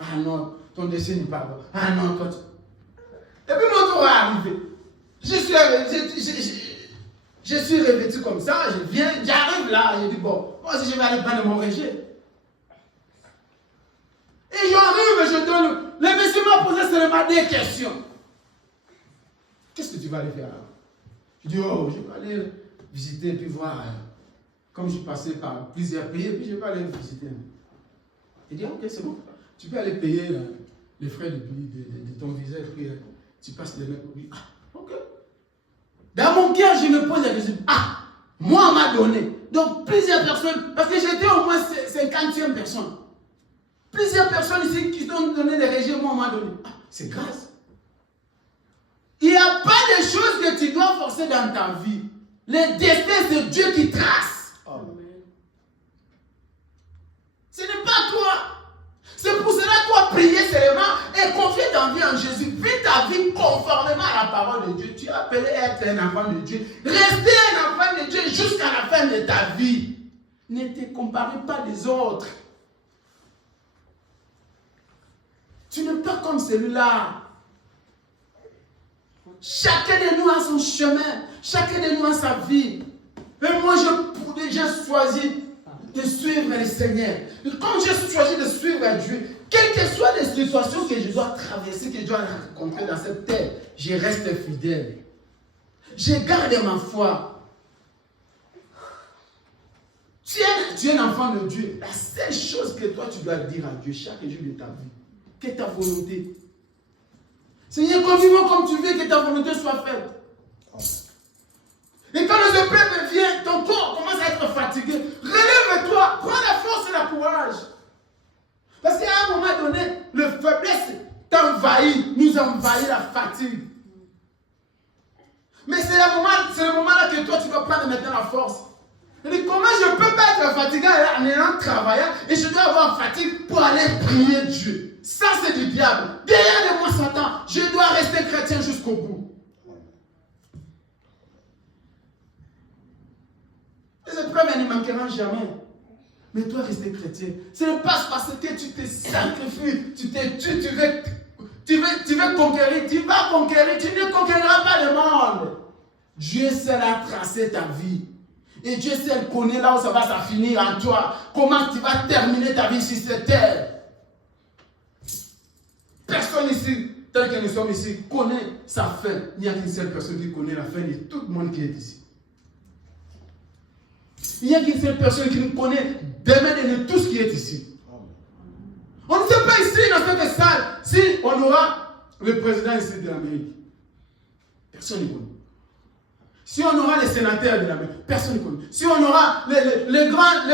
Ah non, ton dessin n'est pas bon. Ah non, toi. Et puis mon tour est arrivé. Je suis revêtu comme ça, j'arrive là, je dis bon, moi si je vais aller prendre mon rejet. Et j'arrive et je donne. Le monsieur m'a posé seulement des questions. Qu'est-ce que tu vas aller faire là? Je dis, oh, je vais aller visiter et puis voir. Comme je passais par plusieurs pays, et puis je vais aller visiter. Il dit, ok, c'est bon. Tu peux aller payer les frais de ton visa et puis tu passes les mains pour lui. Ah, ok. Dans mon cœur, je me pose la question. Ah, moi, on m'a donné. Donc, plusieurs personnes, parce que j'étais au moins 50e personne. Plusieurs personnes ici qui t'ont donné des régimes, moi, on m'a donné. Ah, c'est grâce. Il n'y a pas de choses que tu dois forcer dans ta vie. Le destin, c'est Dieu qui trace. Amen. Ce n'est pas toi. C'est pour cela que toi, prier seulement et confier ta vie en Jésus. Vis ta vie conformément à la parole de Dieu. Tu es appelé à être un enfant de Dieu. Restez un enfant de Dieu jusqu'à la fin de ta vie. Ne te compare pas des autres. Tu n'es pas comme celui-là. Chacun de nous a son chemin. Chacun de nous a sa vie. Et moi, j'ai choisi de suivre le Seigneur. Et quand j'ai choisi de suivre Dieu, quelles que soient les situations que je dois traverser, que je dois rencontrer dans cette terre, je reste fidèle. Je garde ma foi. Tu es un enfant de Dieu. La seule chose que toi, tu dois dire à Dieu chaque jour de ta vie, que ta volonté. Seigneur, conduis-moi comme tu veux, que ta volonté soit faite. Et quand les épreuves viennent, ton corps commence à être fatigué. Relève-toi, prends la force et la courage. Parce qu'à un moment donné, la faiblesse t'envahit, nous envahit la fatigue. Mais c'est le moment-là que toi, tu vas prendre maintenant la force. Il dit, comment je ne peux pas être fatigué en ayant travaillé et je dois avoir fatigue pour aller prier Dieu. Ça, c'est du diable. Derrière de moi, Satan, je dois rester chrétien jusqu'au bout. Les épreuves ne manqueront jamais. Mais toi, rester chrétien. Ce n'est pas parce que tu te sacrifies, tu veux conquérir, tu vas conquérir, tu ne conquériras pas le monde. Dieu seul a tracé ta vie. Et Dieu seul connaît là où ça va finir en toi. Comment tu vas terminer ta vie sur cette terre. Personne ici, tel que nous sommes ici, connaît sa fin. Il n'y a qu'une seule personne qui connaît la fin de tout le monde qui est ici. Il n'y a qu'une seule personne qui nous connaît demain de tout ce qui est ici. On ne sait pas ici dans cette salle si on aura le président ici de l'Amérique. Personne ne connaît. Si on aura les sénateurs de l'Amérique, personne ne connaît. Si on aura les grands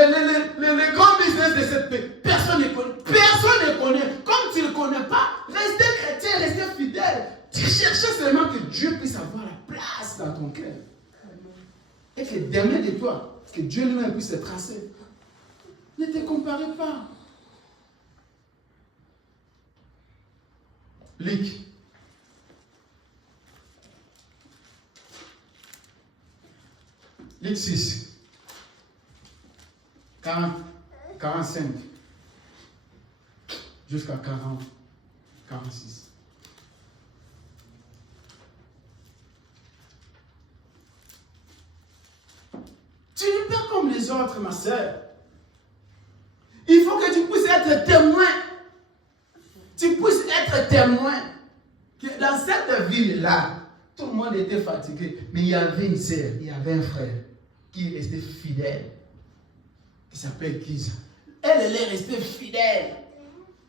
business de cette pays, personne ne connaît. Personne ne connaît. Comme tu ne connais pas, restez chrétien, restez fidèle. Tu cherchais seulement que Dieu puisse avoir la place dans ton cœur. Et que demain de toi, que Dieu lui-même puisse se tracer. Ne te comparez pas. Luc. Luc 6. 45. Jusqu'à 40. 46. Tu n'es pas comme les autres, ma sœur. Il faut que tu puisses être témoin. Tu puisses être témoin que dans cette ville-là, tout le monde était fatigué. Mais il y avait une sœur, il y avait un frère qui restait fidèle, qui s'appelle Kisa. Elle est restée fidèle.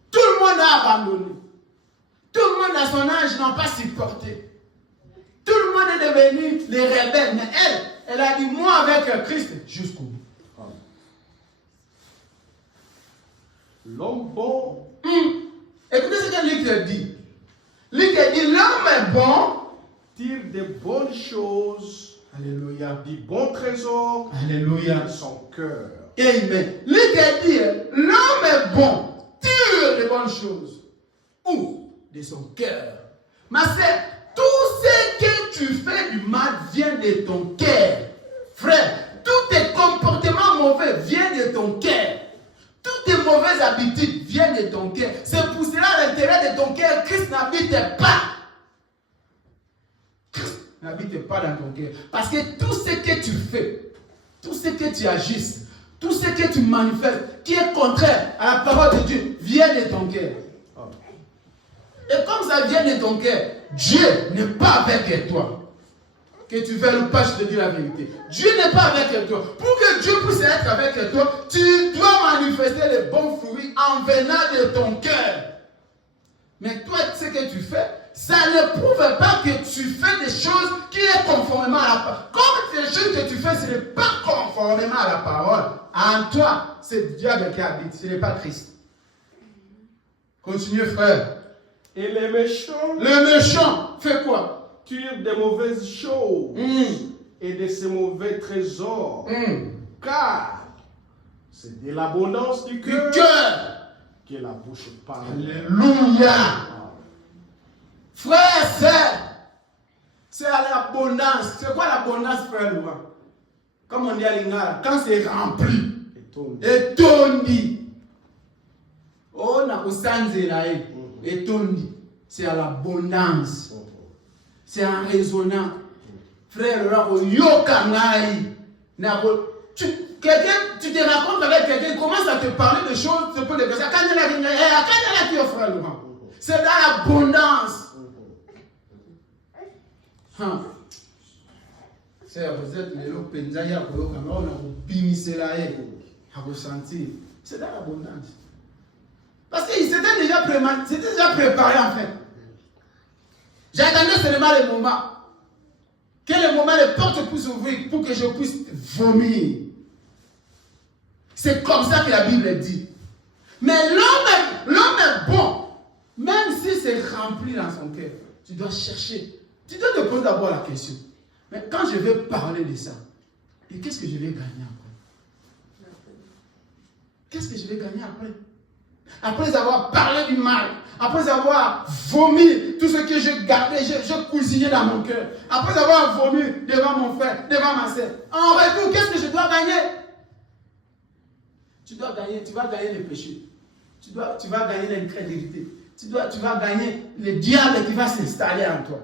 Tout le monde a abandonné. Tout le monde à son âge n'a pas supporté. Tout le monde est devenu les rebelles. Mais elle a dit, moi avec Christ, jusqu'au bout. L'homme bon. Écoutez ce que Luc dit. Luc dit, l'homme est bon. Tire des bonnes choses. Alléluia. Du bon trésor. Alléluia. De son cœur. Amen. Luc dit, l'homme est bon. Tire des bonnes choses. Où? De son cœur. Ma sœur, tout ce que tu fais du mal vient de ton cœur. Frère, tous tes comportements mauvais viennent de ton cœur. Toutes tes mauvaises habitudes viennent de ton cœur. C'est pour cela à l'intérieur de ton cœur, Christ n'habite pas. Christ n'habite pas dans ton cœur. Parce que tout ce que tu fais, tout ce que tu agisses, tout ce que tu manifestes, qui est contraire à la parole de Dieu, vient de ton cœur. Et comme ça vient de ton cœur, Dieu n'est pas avec toi. Que tu veux ou pas, je te dis la vérité. Dieu n'est pas avec toi. Pour que Dieu puisse être avec toi, tu dois manifester les bons fruits en venant de ton cœur. Mais toi, ce que tu fais, ça ne prouve pas que tu fais des choses qui sont conformément à la parole. Comme les choses que tu fais, ce n'est pas conformément à la parole. En toi, c'est le diable qui habite, ce n'est pas Christ. Continuez, frère. Et les méchants. Le méchant fait quoi? Tire des mauvaises choses et de ces mauvais trésors. Car c'est de l'abondance du cœur que la bouche parle. Alléluia. Frère, c'est à l'abondance. C'est quoi l'abondance, frère Laurent? Comme on dit à l'Ingala, quand c'est rempli, étondi. Oh, on a étondi. C'est à l'abondance. C'est en raisonnant. Frère Laurent, quelqu'un, tu te racontes avec quelqu'un, il commence à te parler de choses, tu peux le dire. Frère Laurent. C'est dans l'abondance. C'est vous êtes les Penzaya, on a c'est dans l'abondance. Parce qu'il s'était déjà préparé en fait. J'attendais seulement le moment. Que le moment, les portes puissent s'ouvrir pour que je puisse vomir. C'est comme ça que la Bible dit. Mais l'homme est bon. Même si c'est rempli dans son cœur, tu dois chercher. Tu dois te poser d'abord la question. Mais quand je vais parler de ça, et qu'est-ce que je vais gagner après? Qu'est-ce que je vais gagner après? Après avoir parlé du mal, après avoir vomi tout ce que je gardais, je cuisinais dans mon cœur, après avoir vomi devant mon frère, devant ma soeur, en retour, qu'est-ce que je dois gagner? Tu vas gagner le péché. Tu vas gagner l'incrédulité. Tu vas gagner le diable qui va s'installer en toi.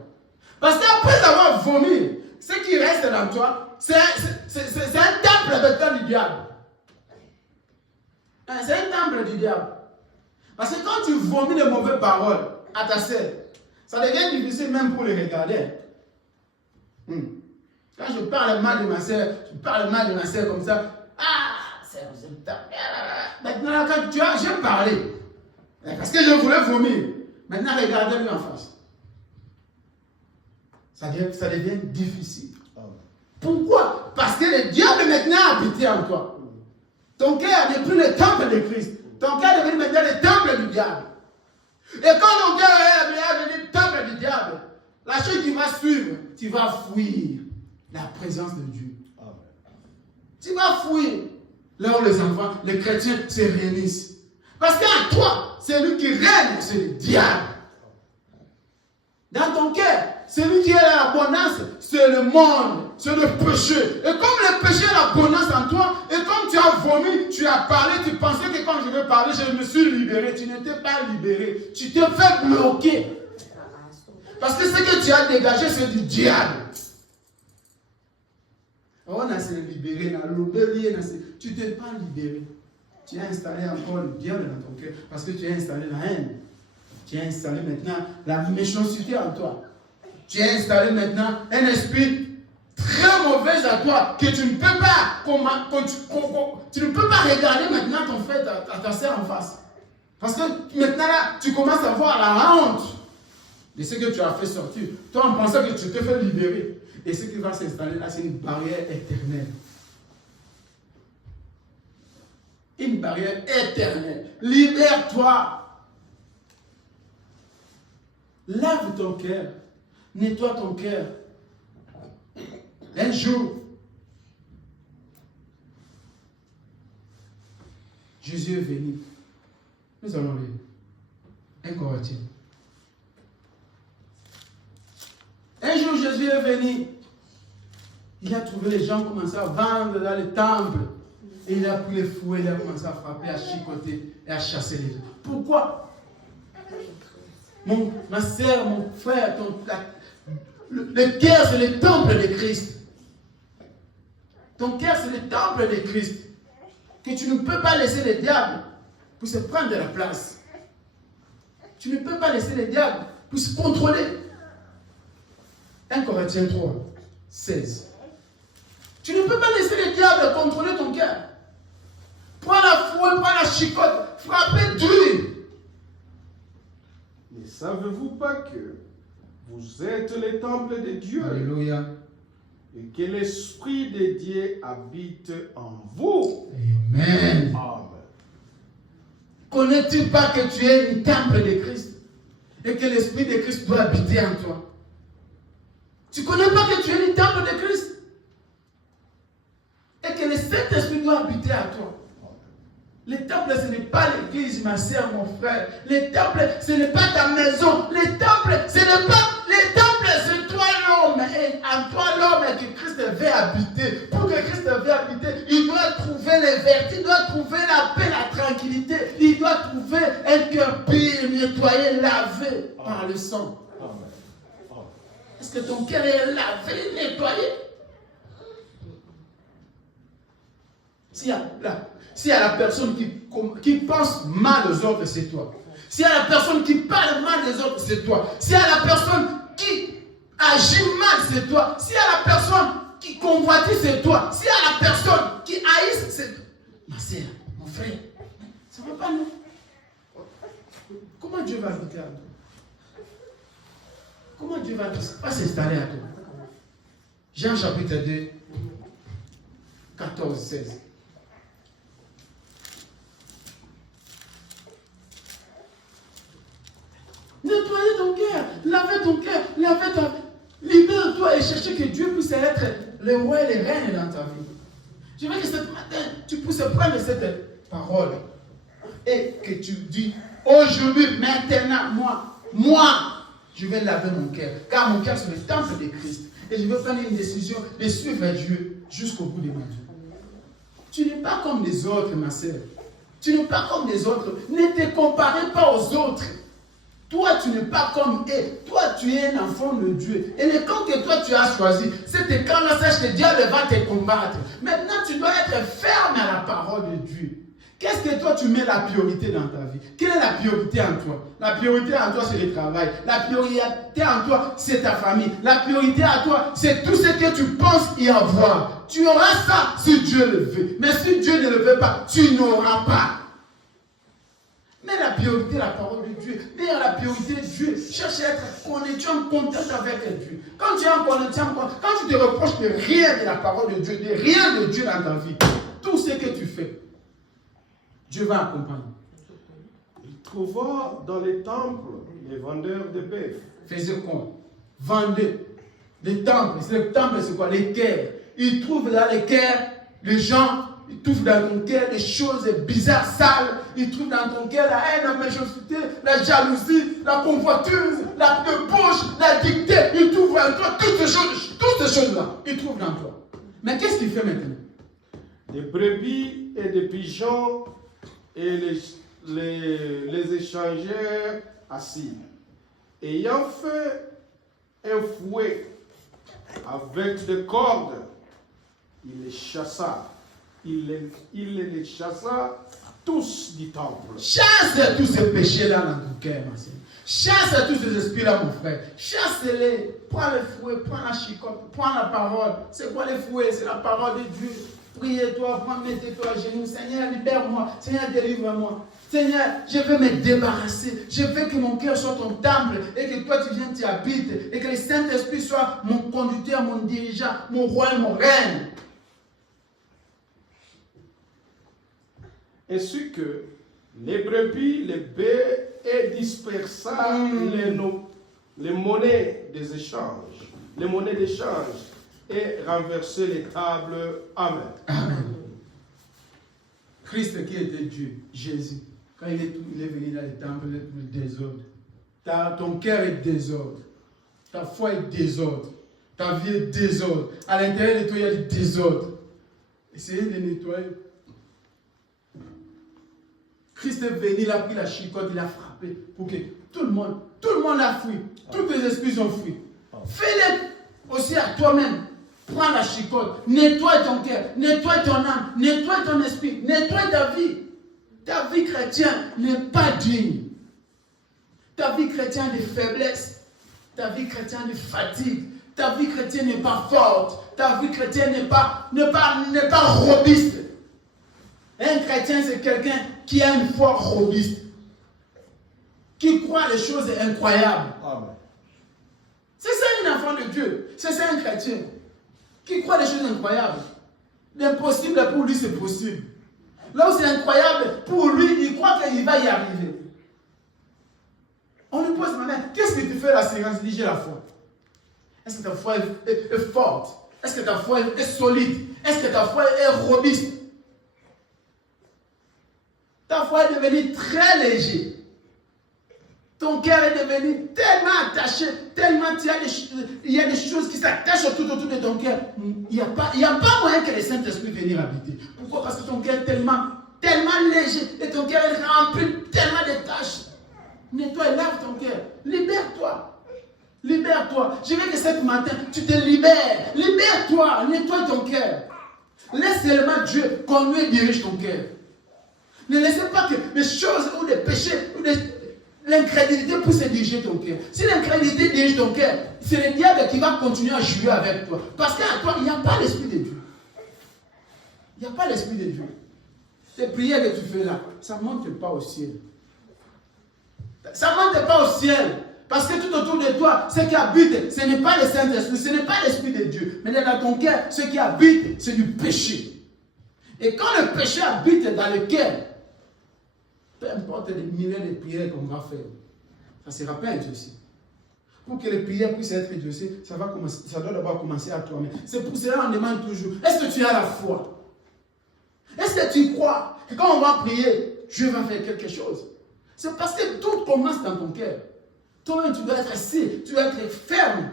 Parce qu'après avoir vomi, ce qui reste dans toi, c'est un temple maintenant du diable. C'est un temple du diable. Parce que quand tu vomis de mauvaises paroles à ta sœur, ça devient difficile même pour les regarder. Quand je parle mal de ma sœur, comme ça. Maintenant, quand j'ai parlé, parce que je voulais vomir. Maintenant, regardez-lui en face. Ça devient difficile. Pourquoi? Parce que le diable maintenant a habité en toi. Ton cœur n'est plus le temple de Christ. Ton cœur est devenu maintenant le temple du diable. Et quand ton cœur est devenu le temple du diable, la chose qui va suivre, tu vas fuir la présence de Dieu. Amen. Tu vas fuir là où les enfants, les chrétiens se réunissent. Parce qu'en toi, celui qui règne, c'est le diable. Dans ton cœur, celui qui est l'abondance, c'est le monde, c'est le péché. Et comme le péché est l'abondance en toi, et comme tu as vomi, tu as parlé, tu pensais que quand je vais parler, je me suis libéré. Tu n'étais pas libéré. Tu te fais bloquer. Parce que ce que tu as dégagé, c'est du diable. On a se libéré, tu ne t'es pas libéré. Tu as installé encore le diable dans ton cœur. Parce que tu as installé la haine. Tu as installé maintenant la méchanceté en toi. Tu as installé maintenant un esprit très mauvais à toi que tu ne peux pas, tu ne peux pas regarder maintenant ton frère, ta soeur en face. Parce que maintenant là, tu commences à voir la honte de ce que tu as fait sortir. Toi, on pensait que tu te fais libérer. Et ce qui va s'installer là, c'est une barrière éternelle. Une barrière éternelle. Libère-toi. Lave ton cœur. Nettoie ton cœur. Un jour, Jésus est venu. Nous allons lire 1 Corinthiens. Un jour, Jésus est venu. Il a trouvé les gens commencer à vendre dans les temples. Et il a pris les fouets, il a commencé à frapper, à chicoter et à chasser les gens. Pourquoi? Ma soeur, mon frère, le cœur, c'est le temple de Christ. Ton cœur, c'est le temple de Christ. Que tu ne peux pas laisser le diable pour se prendre de la place. Tu ne peux pas laisser le diable pour se contrôler. 1 Corinthiens 3, 16. Tu ne peux pas laisser le diable contrôler ton cœur. Prends la fouette, prends la chicote, frappez dur. Ne savez-vous pas que vous êtes le temple de Dieu? Alléluia. Et que l'Esprit de Dieu habite en vous? Amen. Amen. Connais-tu pas que tu es un temple de Christ et que l'Esprit de Christ doit habiter en toi? Tu ne connais pas que tu es le temple de Christ et que le Saint-Esprit doit habiter en toi? Le temple, ce n'est pas l'église, ma soeur, mon frère. Le temple, ce n'est pas ta maison. Le temple, ce n'est pas... Le temple, c'est toi l'homme. Et en toi l'homme que Christ veut habiter. Pour que Christ veut habiter, il doit trouver les vertus, il doit trouver la paix, la tranquillité. Il doit trouver un cœur pur, nettoyé, lavé par le sang. Est-ce que ton cœur est lavé, nettoyé? S'il y a la personne qui pense mal aux autres, c'est toi. S'il y a la personne qui parle mal des autres, c'est toi. S'il y a la personne qui agit mal, c'est toi. S'il y a la personne qui convoitise, c'est toi. S'il y a la personne qui haïsse, c'est toi. Ma soeur, mon frère, ça ne va pas, non? Comment Dieu va habiter à toi? Comment Dieu va s'installer à toi? Jean chapitre 2, 14, 16. Nettoyez ton cœur, lavez ton cœur, lavez ta vie. Libère-toi et cherchez que Dieu puisse être le roi et le reine dans ta vie. Je veux que ce matin, tu puisses prendre cette parole et que tu dis, aujourd'hui, maintenant, moi, je vais laver mon cœur. Car mon cœur, c'est le temple de Christ. Et je veux prendre une décision de suivre Dieu jusqu'au bout de ma vie. Tu n'es pas comme les autres, ma sœur. Tu n'es pas comme les autres. Ne te comparez pas aux autres. Toi, tu n'es pas comme eux. Toi, tu es un enfant de Dieu. Et le camp que toi, tu as choisi, c'est le camp-là, sache que le diable va te combattre. Maintenant, tu dois être ferme à la parole de Dieu. Qu'est-ce que toi, tu mets la priorité dans ta vie? Quelle est la priorité en toi? La priorité en toi, c'est le travail. La priorité en toi, c'est ta famille. La priorité en toi, c'est tout ce que tu penses y avoir. Tu auras ça si Dieu le veut. Mais si Dieu ne le veut pas, tu n'auras pas. Mais la priorité, la parole de Dieu. Mais la priorité de Dieu. Cherche à être connecté, en contact avec Dieu. Quand tu es en contact, quand tu te reproches de rien de la parole de Dieu, de rien de Dieu dans ta vie, tout ce que tu fais, Dieu va accompagner. Il trouva dans les temples les vendeurs de bœufs. Faisait quoi? vendait les temples. Les temples, c'est quoi? Les cœurs. Ils trouvent dans les cœurs, les gens, ils trouvent dans ton cœur des choses bizarres, sales. Ils trouvent dans ton cœur la haine, la méchanceté, la jalousie, la convoitise, la débauche, la dictée. Ils trouvent en toi toutes ces choses-là. Ils trouvent dans toi. Mais qu'est-ce qu'il fait maintenant? Des brebis et des pigeons et les échangèrent assis. Ayant fait un fouet avec des cordes, il les chassa. Il les chassa tous du temple. Chasse tous ces péchés-là dans ton cœur, ma soeur. Chasse tous ces esprits-là, mon frère. Chasse-les. Prends le fouet, prends la chicotte, prends la parole. C'est quoi le fouet? C'est la parole de Dieu. Priez-toi, mettez-toi à genoux. Seigneur, libère-moi. Seigneur, délivre-moi. Seigneur, je veux me débarrasser. Je veux que mon cœur soit ton temple et que toi tu viennes t'y habites et que le Saint-Esprit soit mon conducteur, mon dirigeant, mon roi et mon reine. Ainsi que les brebis, les baies et dispersa les monnaies des échanges, les monnaies d'échange et renverser les tables. Amen. Amen. Christ qui était Dieu, Jésus, quand il est venu dans le temple, il est le désordre. Ton cœur est désordre. Ta foi est désordre. Ta vie est désordre. À l'intérieur de toi, il y a du désordre. Essayez de nettoyer. Christ est venu, il a pris la chicotte, il a frappé pour que tout le monde a fui. Tous les esprits ont fui. Fais-le aussi à toi-même. Prends la chicotte, nettoie ton cœur, nettoie ton âme, nettoie ton esprit, nettoie ta vie. Ta vie chrétienne n'est pas digne. Ta vie chrétienne est de faiblesse. Ta vie chrétienne est de fatigue. Ta vie chrétienne n'est pas forte. Ta vie chrétienne n'est pas robuste. Un chrétien, c'est quelqu'un qui a une foi robuste, qui croit les choses incroyables. Amen. C'est ça un enfant de Dieu. C'est ça un chrétien qui croit les choses incroyables. L'impossible pour lui, c'est possible. Là où c'est incroyable, pour lui, il croit qu'il va y arriver. On lui pose maintenant, qu'est-ce que tu fais la séance? Il dit, j'ai la foi. Est-ce que ta foi est forte? Est-ce que ta foi est solide? Est-ce que ta foi est robuste? Ta foi est devenue très léger. Ton cœur est devenu tellement attaché, tellement il y a des choses qui s'attachent tout autour de ton cœur. Il n'y a pas moyen que le Saint-Esprit vienne habiter. Pourquoi? Parce que ton cœur est tellement léger et ton cœur est rempli tellement de tâches. Nettoie et lave ton cœur. Libère-toi. Libère-toi. Je veux que ce matin, tu te libères. Libère-toi. Nettoie ton cœur. Laisse seulement Dieu conduire et dirige ton cœur. Ne laissez pas que les choses ou les péchés ou l'incrédulité puisse diriger ton cœur. Si l'incrédulité dirige ton cœur, c'est le diable qui va continuer à jouer avec toi. Parce qu'à toi, il n'y a pas l'Esprit de Dieu. Il n'y a pas l'Esprit de Dieu. Ces prières que tu fais là, ça ne monte pas au ciel. Ça ne monte pas au ciel. Parce que tout autour de toi, ce qui habite, ce n'est pas le Saint-Esprit, ce n'est pas l'Esprit de Dieu. Mais dans ton cœur, ce qui habite, c'est du péché. Et quand le péché habite dans le cœur, peu importe les milliers de prières qu'on va faire, ça sera pas exaucé. Pour que les prières puissent être exaucées, ça doit d'abord commencer à toi-même. C'est pour cela qu'on demande toujours, est-ce que tu as la foi? Est-ce que tu crois que quand on va prier, Dieu va faire quelque chose? C'est parce que tout commence dans ton cœur. Toi-même, tu dois être assis, tu dois être ferme.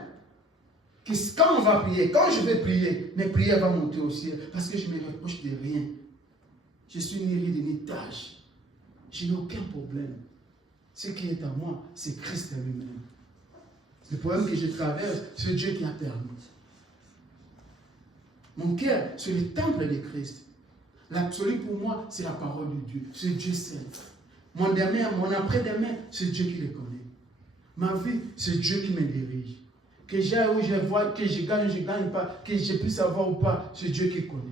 Que quand on va prier, quand je vais prier, mes prières vont monter au ciel. Parce que je ne me reproche de rien. Je suis ni ride ni tâche. Je n'ai aucun problème. Ce qui est à moi, c'est Christ lui-même. Le problème que je traverse, c'est Dieu qui a permis. Mon cœur, c'est le temple de Christ. L'absolu pour moi, c'est la parole de Dieu. C'est Dieu seul. Mon demain, mon après-demain, c'est Dieu qui le connaît. Ma vie, c'est Dieu qui me dirige. Que j'aille où je vois, que je gagne pas, que je puisse avoir ou pas, c'est Dieu qui connaît.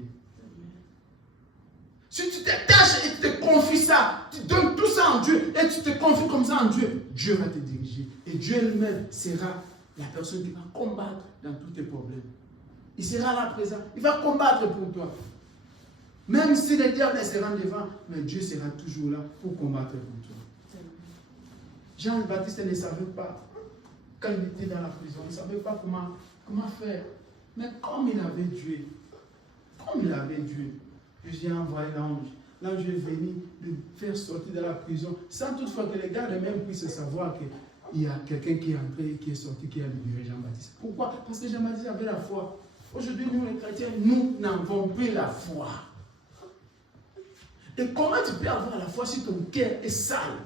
Si tu t'attaches et tu te confies ça, tu donnes tout ça en Dieu et tu te confies comme ça en Dieu, Dieu va te diriger. Et Dieu lui-même sera la personne qui va combattre dans tous tes problèmes. Il sera là présent. Il va combattre pour toi. Même si les diables seront devant, mais Dieu sera toujours là pour combattre pour toi. Jean le Baptiste ne savait pas. quand il était dans la prison, il ne savait pas comment faire. Mais comme il avait Dieu, Dieu a envoyé l'ange. L'ange est venu le faire sortir de la prison, sans toutefois que les gardes même puissent savoir qu'il y a quelqu'un qui est entré, qui est sorti, qui a libéré Jean-Baptiste. Pourquoi? Parce que Jean-Baptiste avait la foi. Aujourd'hui, nous les chrétiens, nous n'avons plus la foi. Et comment tu peux avoir la foi si ton cœur est sale?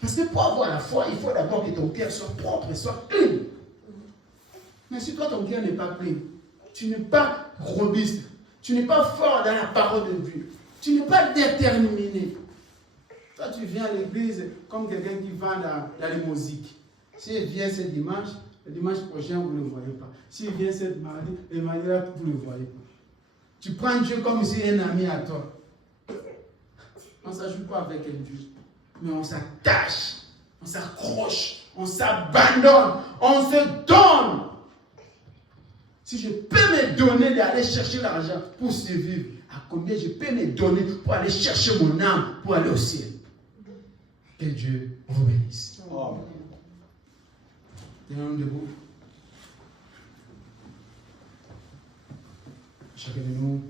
Parce que pour avoir la foi, il faut d'abord que ton cœur soit propre, soit clean. Mais si toi, ton cœur n'est pas clean, tu n'es pas robuste, tu n'es pas fort dans la parole de Dieu, tu n'es pas déterminé. Toi, tu viens à l'église comme quelqu'un qui va dans les musiques. S'il vient ce dimanche, le dimanche prochain, vous ne le voyez pas. S'il vient ce mardi, le mardi là, vous ne le voyez pas. Tu prends Dieu comme si un ami à toi. On ne s'ajoute pas avec un Dieu, mais on s'attache, on s'accroche, on s'abandonne, on se donne. Si je peux me donner d'aller chercher l'argent pour survivre, à combien je peux me donner pour aller chercher mon âme, pour aller au ciel? Que Dieu vous bénisse. Oh. Tenons debout. Chacun de nous.